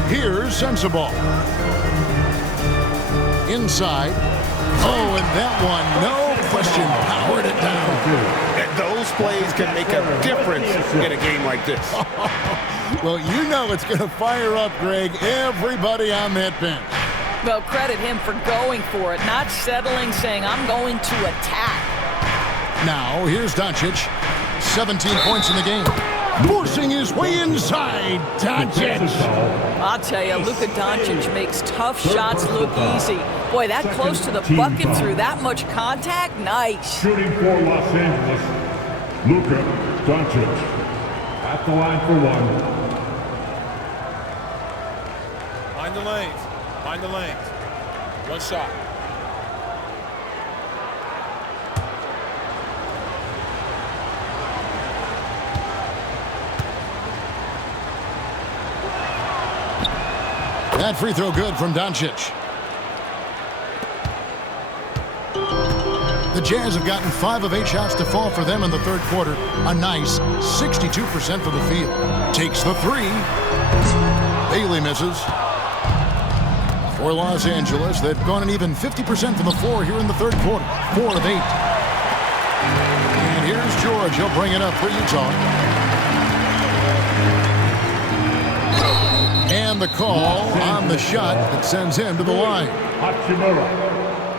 Here's Sensabaugh. Inside. Oh, and that one, no question, powered it down. And those plays can make a difference in a game like this. Well, you know it's going to fire up, Greg, everybody on that bench. Well, credit him for going for it, not settling, saying, I'm going to attack. Now, here's Dončić. 17 points in the game. Forcing his way inside. Dončić. I'll tell you, Luka Dončić makes tough shots look easy. Boy, that close to the bucket through that much contact, nice. Shooting for Los Angeles, Luka Dončić. At the line for 1. Find the lanes. Find the lanes. 1 shot. That free throw good from Dončić. The Jazz have gotten 5 of 8 shots to fall for them in the third quarter. A nice 62% from the field. Takes the 3. Bailey misses. For Los Angeles, they've gone an even 50% from the floor here in the third quarter. 4 of 8. And here's George. He'll bring it up for Utah. And the call on the shot that sends him to the line. Hachimura.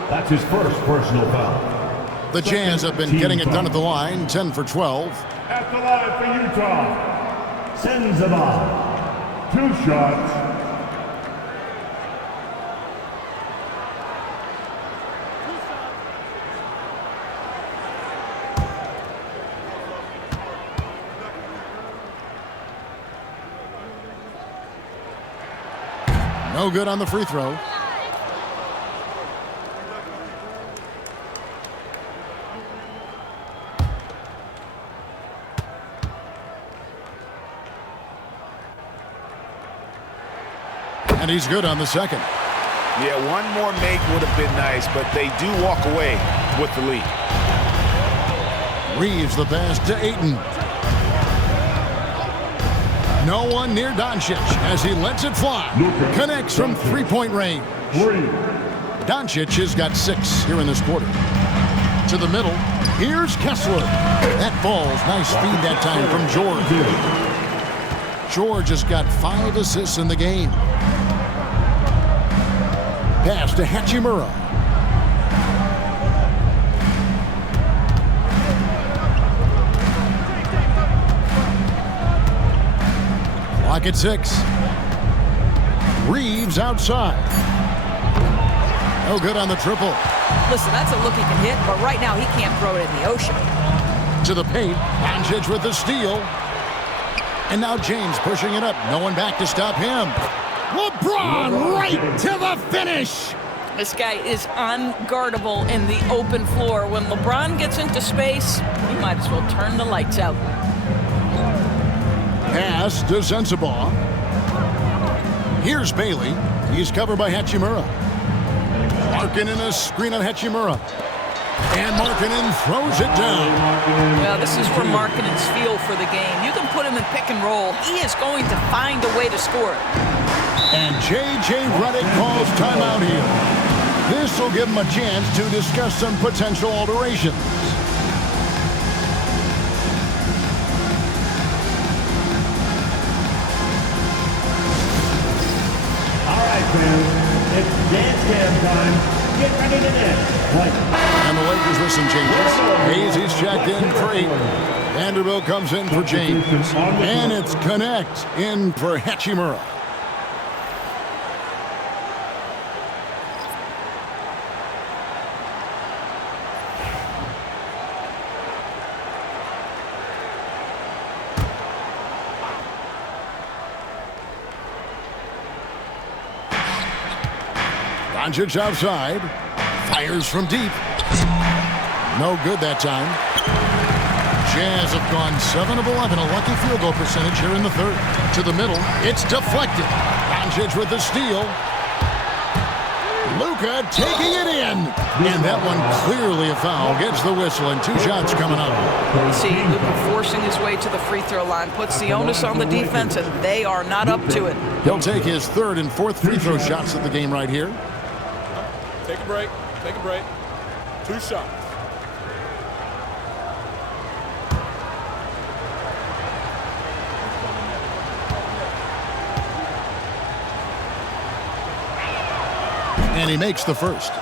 That's his first personal foul. The Jazz have been getting it done at the line, 10 for 12. At the line for Utah, Senzaba. 2 shots. No good on the free throw. And he's good on the second. Yeah, one more make would have been nice, but they do walk away with the lead. Reaves the pass to Ayton. No one near Dončić as he lets it fly. Connects from three-point range. Dončić has got 6 here in this quarter. To the middle. Here's Kessler. That falls. Nice feed that time from George. George has got 5 assists in the game. Pass to Hachimura. Clock at 6. Reaves outside. No good on the triple. Listen, that's a look he can hit, but right now he can't throw it in the ocean. To the paint. Dončić with the steal. And now James pushing it up. No one back to stop him. LeBron right to the finish. This guy is unguardable in the open floor. When LeBron gets into space, he might as well turn the lights out. Pass to Sensabaugh. Here's Bailey. He's covered by Hachimura. Markkanen a screen on Hachimura. And Markkanen throws it down. Well, this is where Markkanen's feel for the game. You can put him in pick and roll. He is going to find a way to score it. And J.J. Redick calls timeout here. This will give him a chance to discuss some potential alterations. All right, fans. It's dance cam time. Get ready to dance. And the Lakers with some changes. Hayes checked in for 8. Vanderbilt comes in for James. And it's Connect in for Hachimura. Dončić outside. Fires from deep. No good that time. Jazz have gone 7 of 11. A lucky field goal percentage here in the third. To the middle. It's deflected. Dončić with the steal. Luka taking it in. And that one clearly a foul. Gets the whistle and 2 shots coming up. You see Luka forcing his way to the free throw line. Puts the onus on the defense, and they are not up to it. He'll take his 3rd and 4th free throw shots of the game right here. Take a break. Take a break. 2 shots. And he makes the first.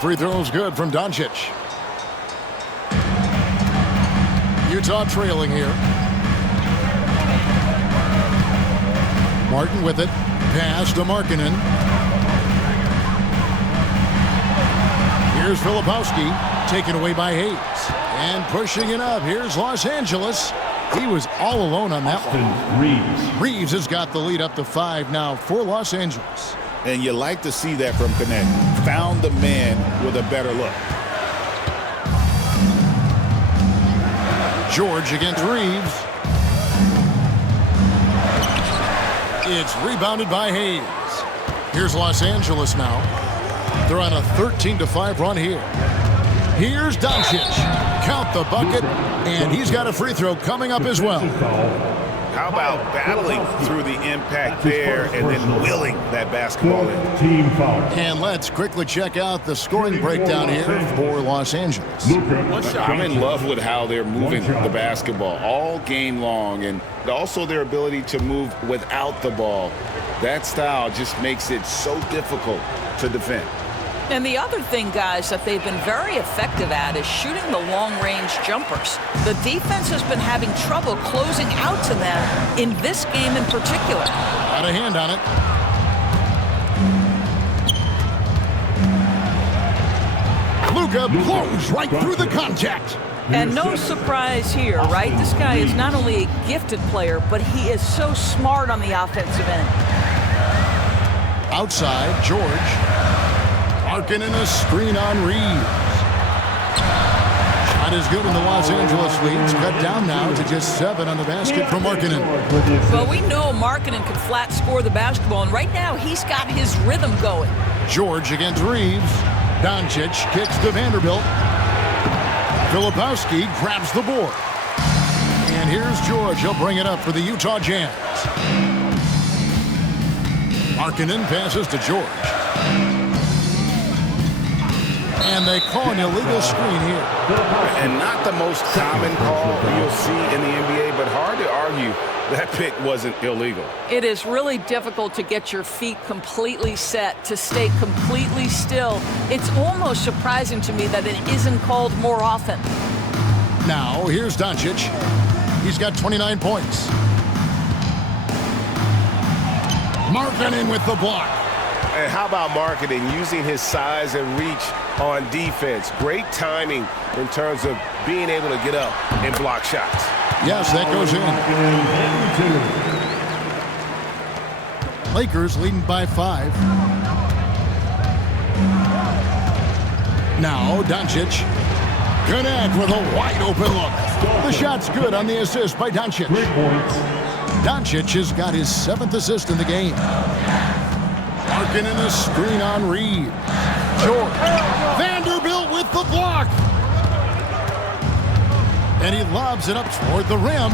Free throws good from Dončić. Utah trailing here. Martin with it. Pass to Markkanen. Here's Filipowski. Taken away by Hayes. And pushing it up. Here's Los Angeles. He was all alone on that one. Reaves has got the lead up to 5 now for Los Angeles. And you like to see that from Connect. Found the man with a better look. George against Reaves. It's rebounded by Hayes. Here's Los Angeles now. They're on a 13-5 run here. Here's Dončić. Count the bucket, and he's got a free throw coming up as well. How about battling through the impact there and then willing that basketball in? Team foul. And let's quickly check out the scoring breakdown here for Los Angeles. I'm in love with how they're moving the basketball all game long, and also their ability to move without the ball. That style just makes it so difficult to defend. And the other thing, guys, that they've been very effective at is shooting the long-range jumpers. The defense has been having trouble closing out to them in this game in particular. Got a hand on it. Luka blows right through the contact. And no surprise here, right? This guy is not only a gifted player, but he is so smart on the offensive end. Outside, George. Markkanen a screen on Reaves. Shot is good in the Los Angeles lead. It's cut down now to just 7 on the basket from Markkanen. Well, we know Markkanen can flat score the basketball, and right now he's got his rhythm going. George against Reaves. Dončić kicks to Vanderbilt. Filipowski grabs the board. And here's George. He'll bring it up for the Utah Jazz. Markkanen passes to George. And they call an illegal screen here. And not the most common call you'll see in the NBA, but hard to argue that pick wasn't illegal. It is really difficult to get your feet completely set, to stay completely still. It's almost surprising to me that it isn't called more often. Now, here's Dončić. He's got 29 points. Markkanen with the block. And how about Markkanen using his size and reach on defense? Great timing in terms of being able to get up and block shots. Yes, that goes in. Lakers leading by 5. Now Dončić. Connect with a wide open look. The shot's good on the assist by Dončić. Dončić has got his 7th assist in the game. Markkanen a screen on Reaves. George. Vanderbilt with the block. And he lobs it up toward the rim.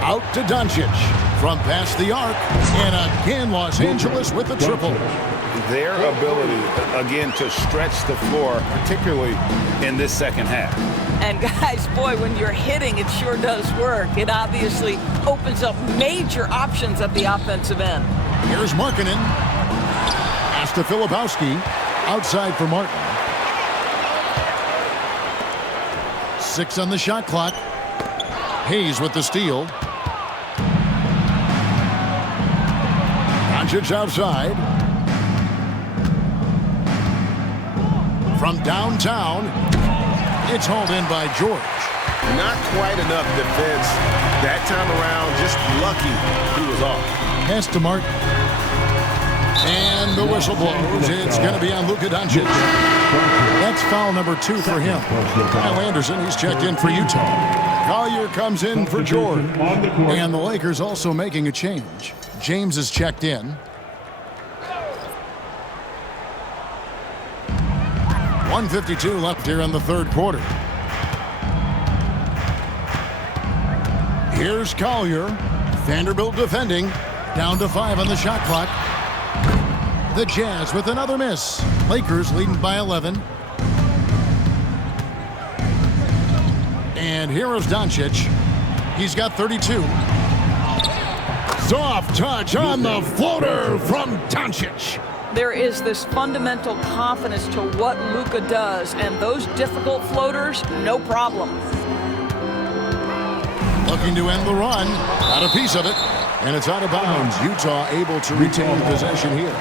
Out to Dončić. From past the arc. And again, Los Angeles with the triple. Their ability, again, to stretch the floor, particularly in this second half. And guys, boy, when you're hitting, it sure does work. It obviously opens up major options at the offensive end. Here's Markkanen. Pass to Filipowski. Outside for Martin. 6 on the shot clock. Hayes with the steal. Dončić outside. From downtown, it's hauled in by George. Not quite enough defense that time around. Just lucky he was off. Pass to Martin. And the whistle blows. It's going to be on Luka Dončić. That's foul number 2 for him. Kyle Anderson, he's checked in for Utah. Collier comes in for George. And the Lakers also making a change. James is checked in. 1:52 left here in the third quarter. Here's Collier. Vanderbilt defending. Down to 5 on the shot clock. The Jazz with another miss. Lakers leading by 11. And here is Dončić. He's got 32. Soft touch on the floater from Dončić. There is this fundamental confidence to what Luka does, and those difficult floaters, no problem. Looking to end the run. Got a piece of it. And it's out of bounds. Utah able to retain possession here.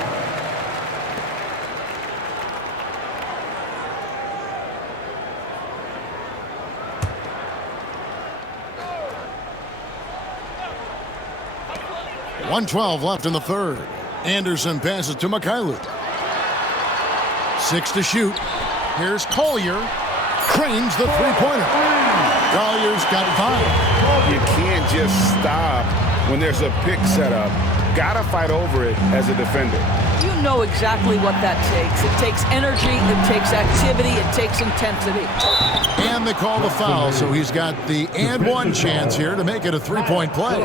.112 left in the third. Anderson passes to Mikhailuk. 6 to shoot. Here's Collier. Cranes the three-pointer. Collier's got 5. You can't just stop when there's a pick set up. Gotta fight over it as a defender. You know exactly what that takes. It takes energy, it takes activity, it takes intensity. And they call the foul, so he's got the and one chance here to make it a three-point play.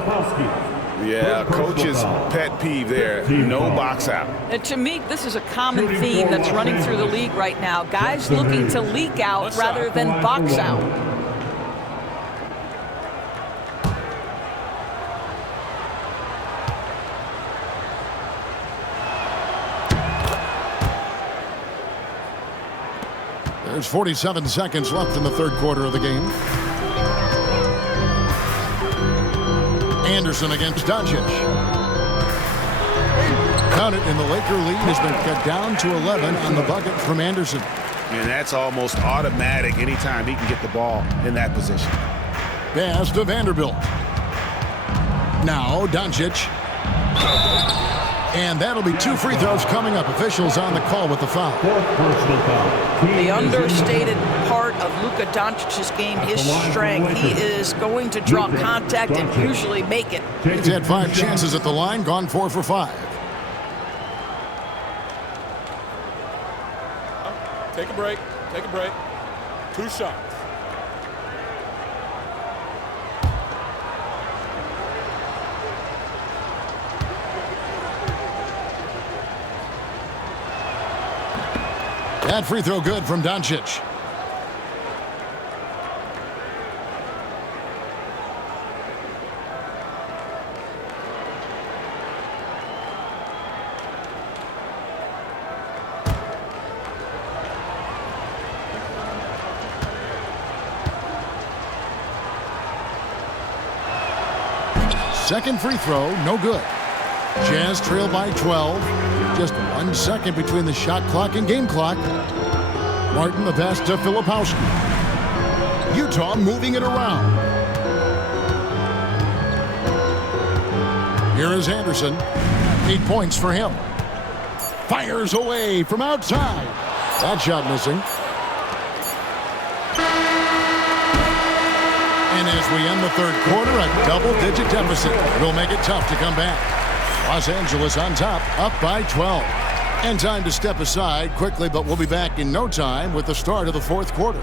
Yeah, coach's pet peeve there. No box out. And to me, this is a common theme that's running through the league right now. Guys looking to leak out rather than box out. There's 47 seconds left in the third quarter of the game. Anderson against Dončić. Count it, and the Laker lead has been cut down to 11 on the bucket from Anderson. And that's almost automatic anytime he can get the ball in that position. Pass to Vanderbilt. Now Dončić. And that'll be 2 free throws coming up. Officials on the call with the foul. The understated part of Luka Dončić's game is strength. He is going to draw contact and usually make it. He's had 5 chances at the line, gone 4 for 5. Take a break. Take a break. 2 shots. That free throw good from Dončić. Second free throw, no good. Jazz trail by 12. Just 1 second between the shot clock and game clock. Martin the pass to Filipowski. Utah moving it around. Here is Anderson. 8 points for him. Fires away from outside. That shot missing. And as we end the third quarter, a double-digit deficit will make it tough to come back. Los Angeles on top, up by 12. And time to step aside quickly, but we'll be back in no time with the start of the fourth quarter.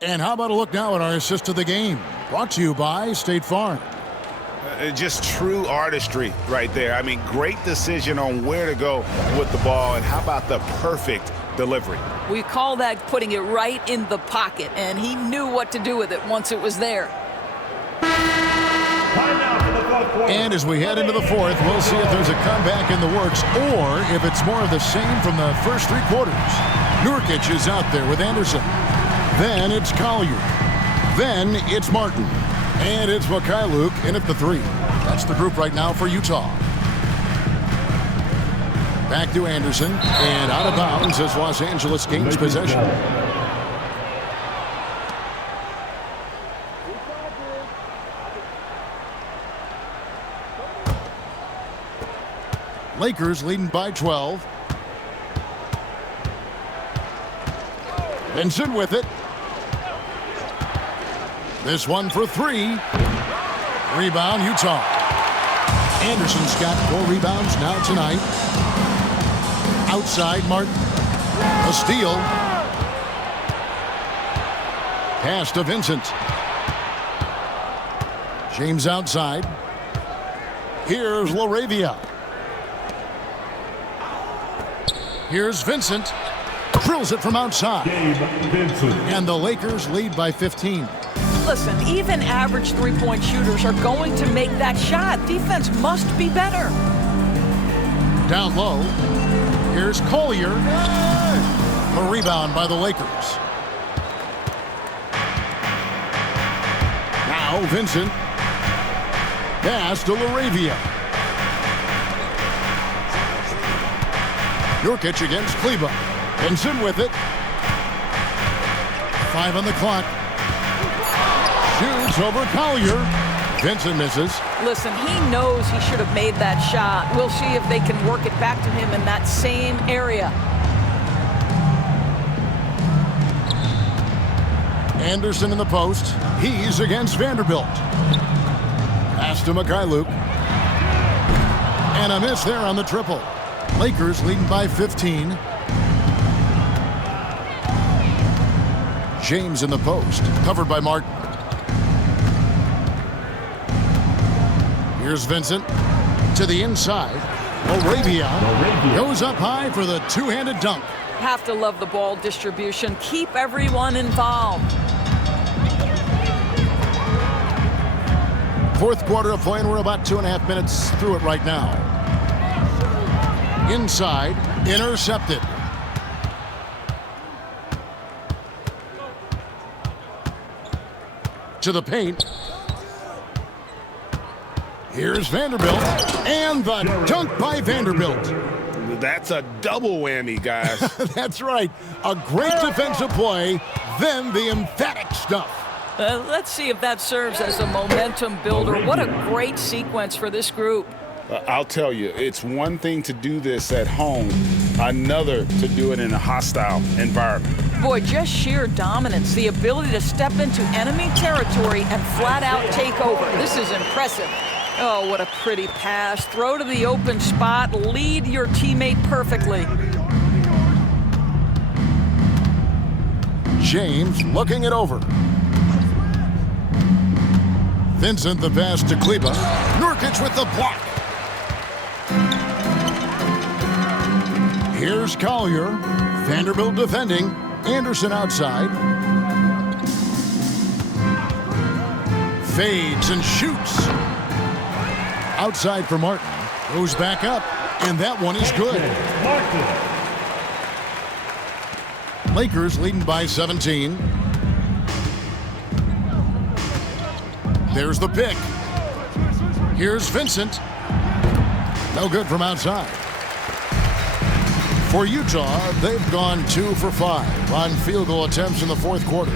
And how about a look now at our assist of the game? Brought to you by State Farm. Just true artistry right there. I mean, great decision on where to go with the ball, and how about the perfect delivery? We call that putting it right in the pocket, and he knew what to do with it once it was there. And as we head into the fourth, we'll see if there's a comeback in the works or if it's more of the same from the first 3 quarters. Nurkic is out there with Anderson. Then it's Collier. Then it's Martin. And it's Markkanen in at the 3. That's the group right now for Utah. Back to Anderson. And out of bounds as Los Angeles gains possession. Lakers leading by 12. Vincent with it. This one for 3. Rebound, Utah. Anderson's got 4 rebounds now tonight. Outside, Martin. A steal. Pass to Vincent. James outside. Here's LaRavia. Here's Vincent. Drills it from outside. And the Lakers lead by 15. Listen, even average three-point shooters are going to make that shot. Defense must be better. Down low. Here's Collier. A rebound by the Lakers. Now Vincent. Pass to LaRavia. Nurkic against Kleba. Vincent with it. 5 on the clock. Shoots over Collier. Vincent misses. Listen, he knows he should have made that shot. We'll see if they can work it back to him in that same area. Anderson in the post. He's against Vanderbilt. Pass to Markkanen. And a miss there on the triple. Lakers leading by 15. James in the post, covered by Martin. Here's Vincent to the inside. LeBron goes up high for the two-handed dunk. Have to love the ball distribution. Keep everyone involved. Fourth quarter of play, and we're about 2.5 minutes through it right now. Inside, intercepted. To the paint. Here's Vanderbilt, and the dunk by Vanderbilt. That's a double whammy, guys. That's right. A great defensive play, then the emphatic stuff. Let's see if that serves as a momentum builder. What a great sequence for this group. I'll tell you, it's one thing to do this at home, another to do it in a hostile environment. Boy, just sheer dominance, the ability to step into enemy territory and flat out take over. This is impressive. Oh, what a pretty pass. Throw to the open spot, lead your teammate perfectly. James looking it over. Vincent the pass to Kleba. Nurkic with the block. Here's Collier. Vanderbilt defending. Anderson outside. Fades and shoots. Outside for Martin. Goes back up. And that one is good. Lakers leading by 17. There's the pick. Here's Vincent. No good from outside. For Utah, they've gone 2 for 5 on field goal attempts in the fourth quarter.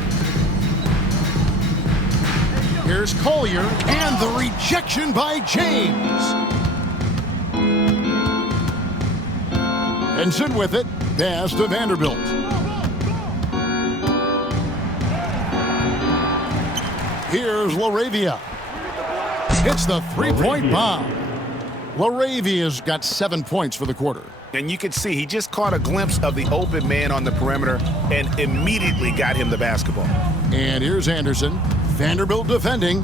Here's Collier, and the rejection by James. Vincent with it. Pass to Vanderbilt. Here's LaRavia. Hits the three-point bomb. LaRavia's got 7 points for the quarter. And you can see he just caught a glimpse of the open man on the perimeter and immediately got him the basketball. And here's Anderson. Vanderbilt defending.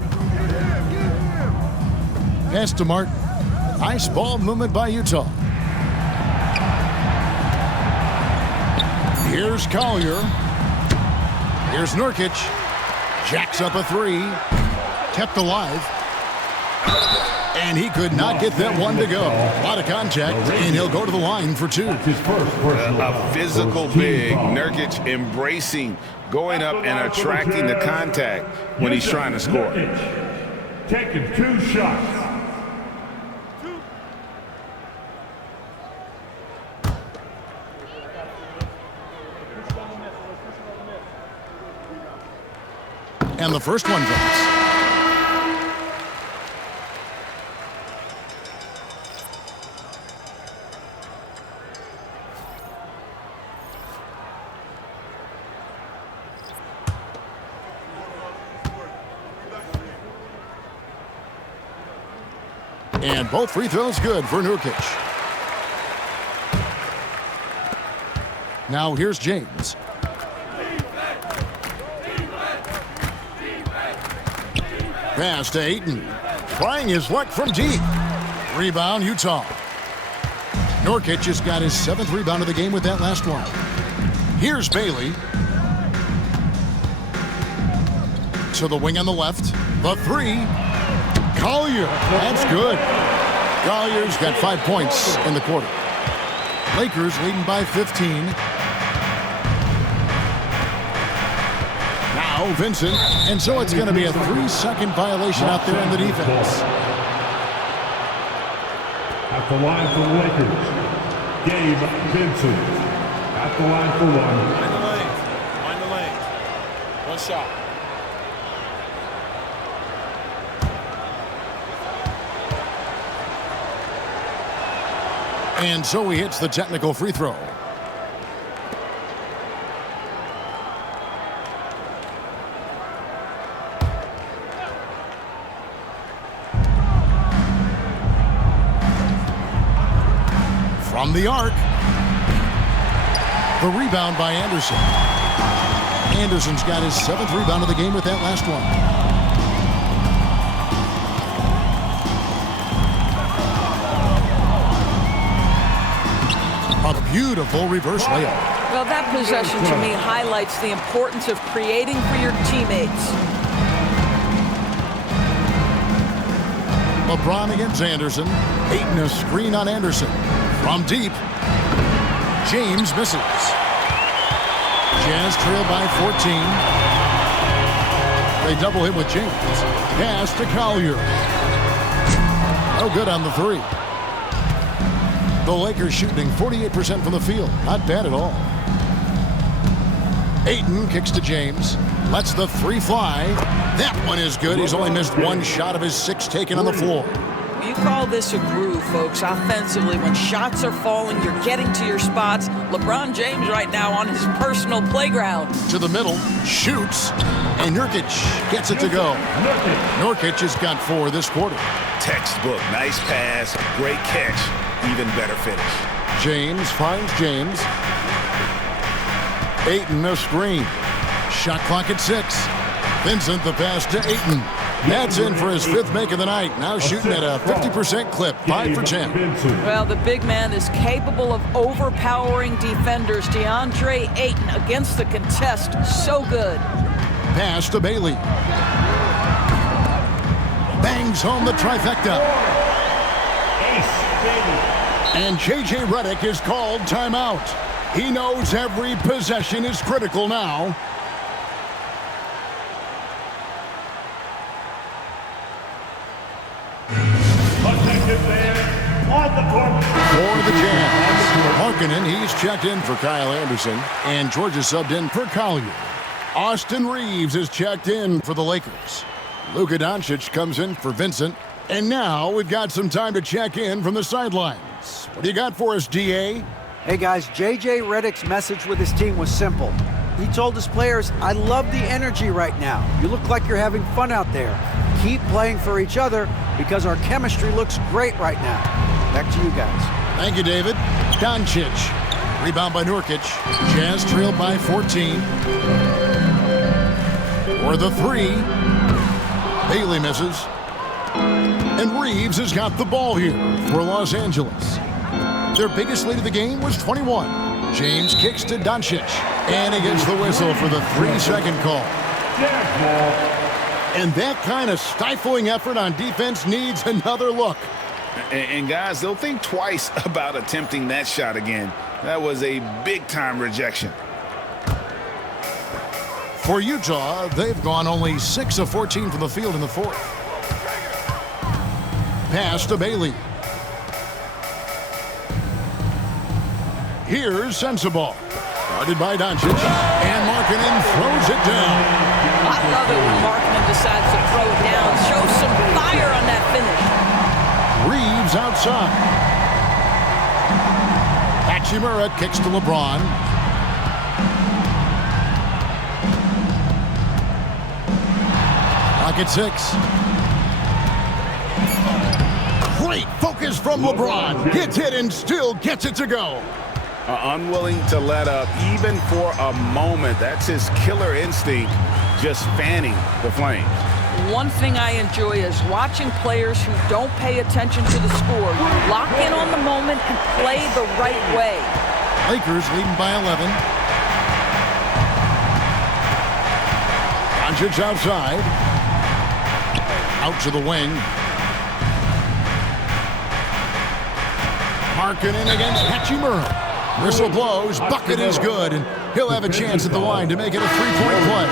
Pass to Martin. Nice ball movement by Utah. Here's Collier. Here's Nurkic. Jacks up a three. Kept alive. And he could not get that one to go. A lot of contact, and he'll go to the line for 2. A physical big. Nurkic embracing, going up and attracting the contact when he's trying to score. Taking 2 shots. And the first one drops. And both free throws good for Nurkic. Now here's James. Pass to Ayton. Trying his luck from deep. Rebound, Utah. Nurkic has got his 7th rebound of the game with that last one. Here's Bailey. To the wing on the left. The 3. Collier. That's good. Collier's got 5 points in the quarter. Lakers leading by 15. Now Vincent. And so it's going to be a 3-second violation out there in the defense. At the line for the Lakers, Gabe Vincent. At the line for 1. Mind the lane. 1 shot. And so he hits the technical free throw. From the arc. The rebound by Anderson. Anderson's got his 7th rebound of the game with that last one. A beautiful reverse layup. Well, that possession to me highlights the importance of creating for your teammates. LeBron against Anderson. Ayton a screen on Anderson. From deep. James misses. Jazz trail by 14. They double him with James. Pass to Collier. No good on the 3. The Lakers shooting 48% from the field. Not bad at all. Ayton kicks to James. Lets the 3 fly. That one is good. He's only missed 1 shot of his 6 taken on the floor. You call this a groove, folks. Offensively, when shots are falling, you're getting to your spots. LeBron James right now on his personal playground. To the middle, shoots, and Nurkic gets it to go. Nurkic has got 4 this quarter. Textbook, nice pass, great catch, even better finish. James finds James. Ayton a screen. Shot clock at 6. Vincent the pass to Ayton. That's in for his 5th make of the night. Now shooting at a 50% clip, 5 for 10. Well, the big man is capable of overpowering defenders. DeAndre Ayton against the contest, so good. Pass to Bailey. Bangs home the trifecta. And J.J. Redick is called timeout. He knows every possession is critical now. For the Jazz, Markkanen, he's checked in for Kyle Anderson, and Georgia subbed in for Collier. Austin Reaves is checked in for the Lakers. Luka Dončić comes in for Vincent, and now we've got some time to check in from the sidelines. What do you got for us, DA? Hey guys, J.J. Redick's message with his team was simple. He told his players, I love the energy right now. You look like you're having fun out there. Keep playing for each other because our chemistry looks great right now. Back to you guys. Thank you, David. Dončić. Rebound by Nurkic. Jazz trailed by 14. For the 3. Bailey misses. And Reaves has got the ball here for Los Angeles. Their biggest lead of the game was 21. James kicks to Dončić. And he gets the whistle for the 3-second call. And that kind of stifling effort on defense needs another look. And guys, they'll think twice about attempting that shot again. That was a big-time rejection. For Utah, they've gone only 6 of 14 from the field in the 4th. Pass to Bailey. Here's Sensabaugh. Guarded by Dončić. And Markkanen throws it down. I love it when Markkanen decides to throw it down. Show some fire on that finish. Reaves outside. Hachimura kicks to LeBron. Clock at 6. Great focus from LeBron. Gets hit and still gets it to go. Unwilling to let up even for a moment. That's his killer instinct, just fanning the flames. One thing I enjoy is watching players who don't pay attention to the score. Lock in on the moment and play the right way. Lakers leading by 11. Dončić outside. Out to the wing. Markkanen against Hachimura. Whistle blows, bucket is good, and he'll have a chance at the line to make it a 3-point play.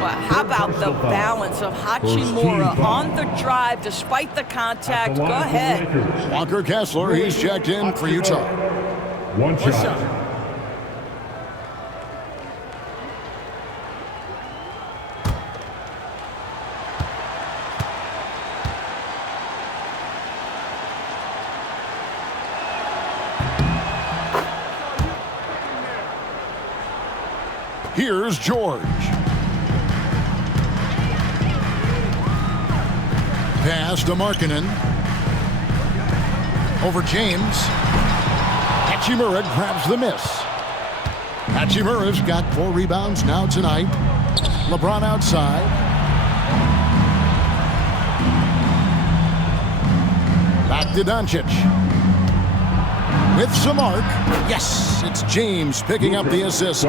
Well, how about the balance of Hachimura on the drive despite the contact? Go ahead. Walker Kessler, he's checked in for Utah. One shot. Here's George. Pass to Markkanen. Over James. Hachimura grabs the miss. Hachimura's got 4 rebounds now tonight. LeBron outside. Back to Dončić. With some arc. Yes, it's James picking up the assist.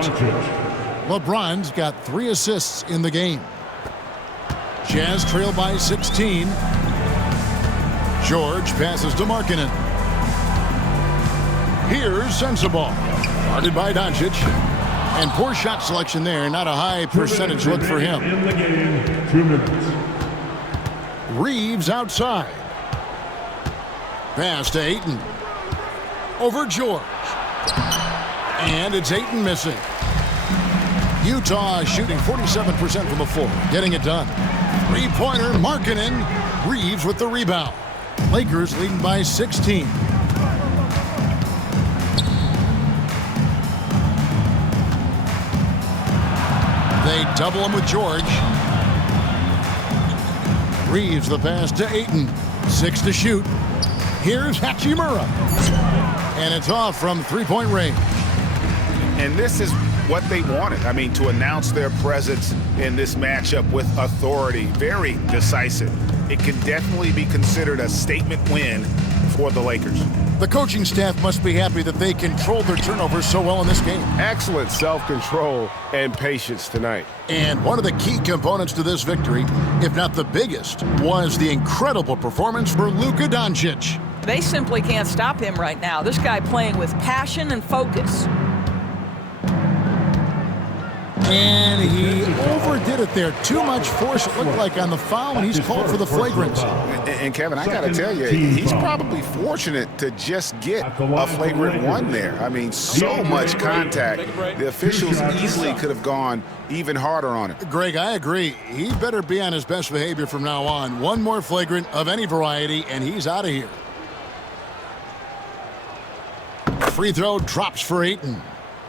LeBron's got 3 assists in the game. Jazz trail by 16. George passes to Markkanen. Here's Sensabaugh. Guarded by Dončić. And poor shot selection there. Not a high percentage look for him. In the game, 2 minutes. Reaves outside. Pass to Ayton. Over George. And it's Ayton missing. Utah shooting 47% from the floor. Getting it done. 3-pointer Markkanen. Reaves with the rebound. Lakers leading by 16. They double him with George. Reaves the pass to Ayton. 6 to shoot. Here's Hachimura. And it's off from 3-point range. And this is what they wanted. I mean, to announce their presence in this matchup with authority. Very decisive. It can definitely be considered a statement win for the Lakers. The coaching staff must be happy that they controlled their turnovers so well in this game. Excellent self-control and patience tonight. And one of the key components to this victory, if not the biggest, was the incredible performance for Luka Dončić. They simply can't stop him right now. This guy playing with passion and focus. And he overdid it there. Too much force, it looked like, on the foul, and he's called for the flagrant. And Kevin, I got to tell you, he's probably fortunate to just get a flagrant 1 there. I mean, so much contact. The officials easily could have gone even harder on it. Greg, I agree. He better be on his best behavior from now on. 1 more flagrant of any variety, and he's out of here. Free throw drops for Ayton.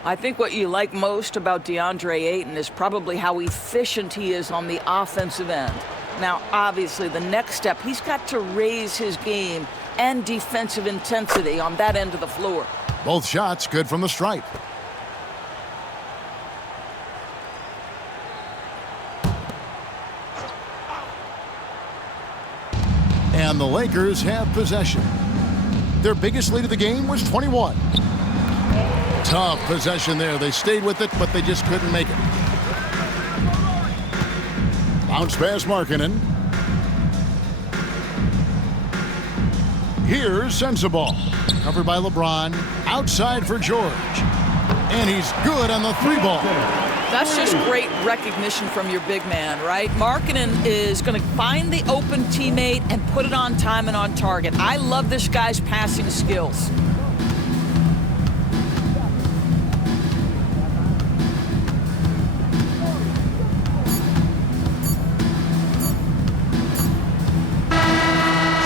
I think what you like most about DeAndre Ayton is probably how efficient he is on the offensive end. Now, obviously, the next step, he's got to raise his game and defensive intensity on that end of the floor. Both shots good from the stripe. And the Lakers have possession. Their biggest lead of the game was 21. Tough possession there. They stayed with it, but they just couldn't make it. Bounce pass Markkanen. Here's Sensabaugh. Covered by LeBron. Outside for George. And he's good on the 3-ball. That's just great recognition from your big man, right? Markkanen is going to find the open teammate and put it on time and on target. I love this guy's passing skills.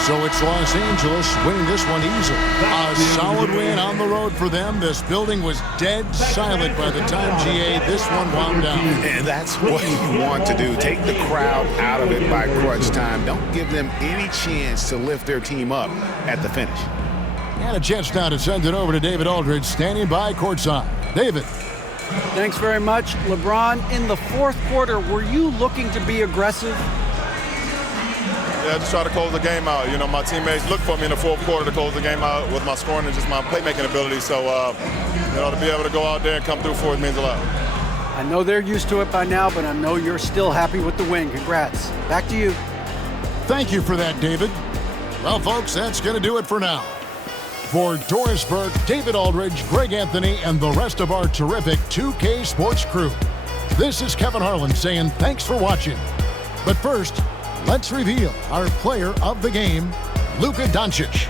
So it's Los Angeles winning this one easily. A solid win on the road for them. This building was dead silent by the time, GA, this one wound down. And that's what you want to do. Take the crowd out of it by crunch time. Don't give them any chance to lift their team up at the finish. And a chance now to send it over to David Aldridge, standing by courtside. David. Thanks very much. LeBron, in the 4th quarter, were you looking to be aggressive? Yeah, just try to close the game out. You know, my teammates look for me in the 4th quarter to close the game out with my scoring and just my playmaking ability. So, you know, to be able to go out there and come through for it means a lot. I know they're used to it by now, but I know you're still happy with the win. Congrats. Back to you. Thank you for that, David. Well, folks, that's going to do it for now. For Doris Burke, David Aldridge, Greg Anthony, and the rest of our terrific 2K Sports crew, this is Kevin Harlan saying thanks for watching. But first, let's reveal our player of the game, Luka Dončić.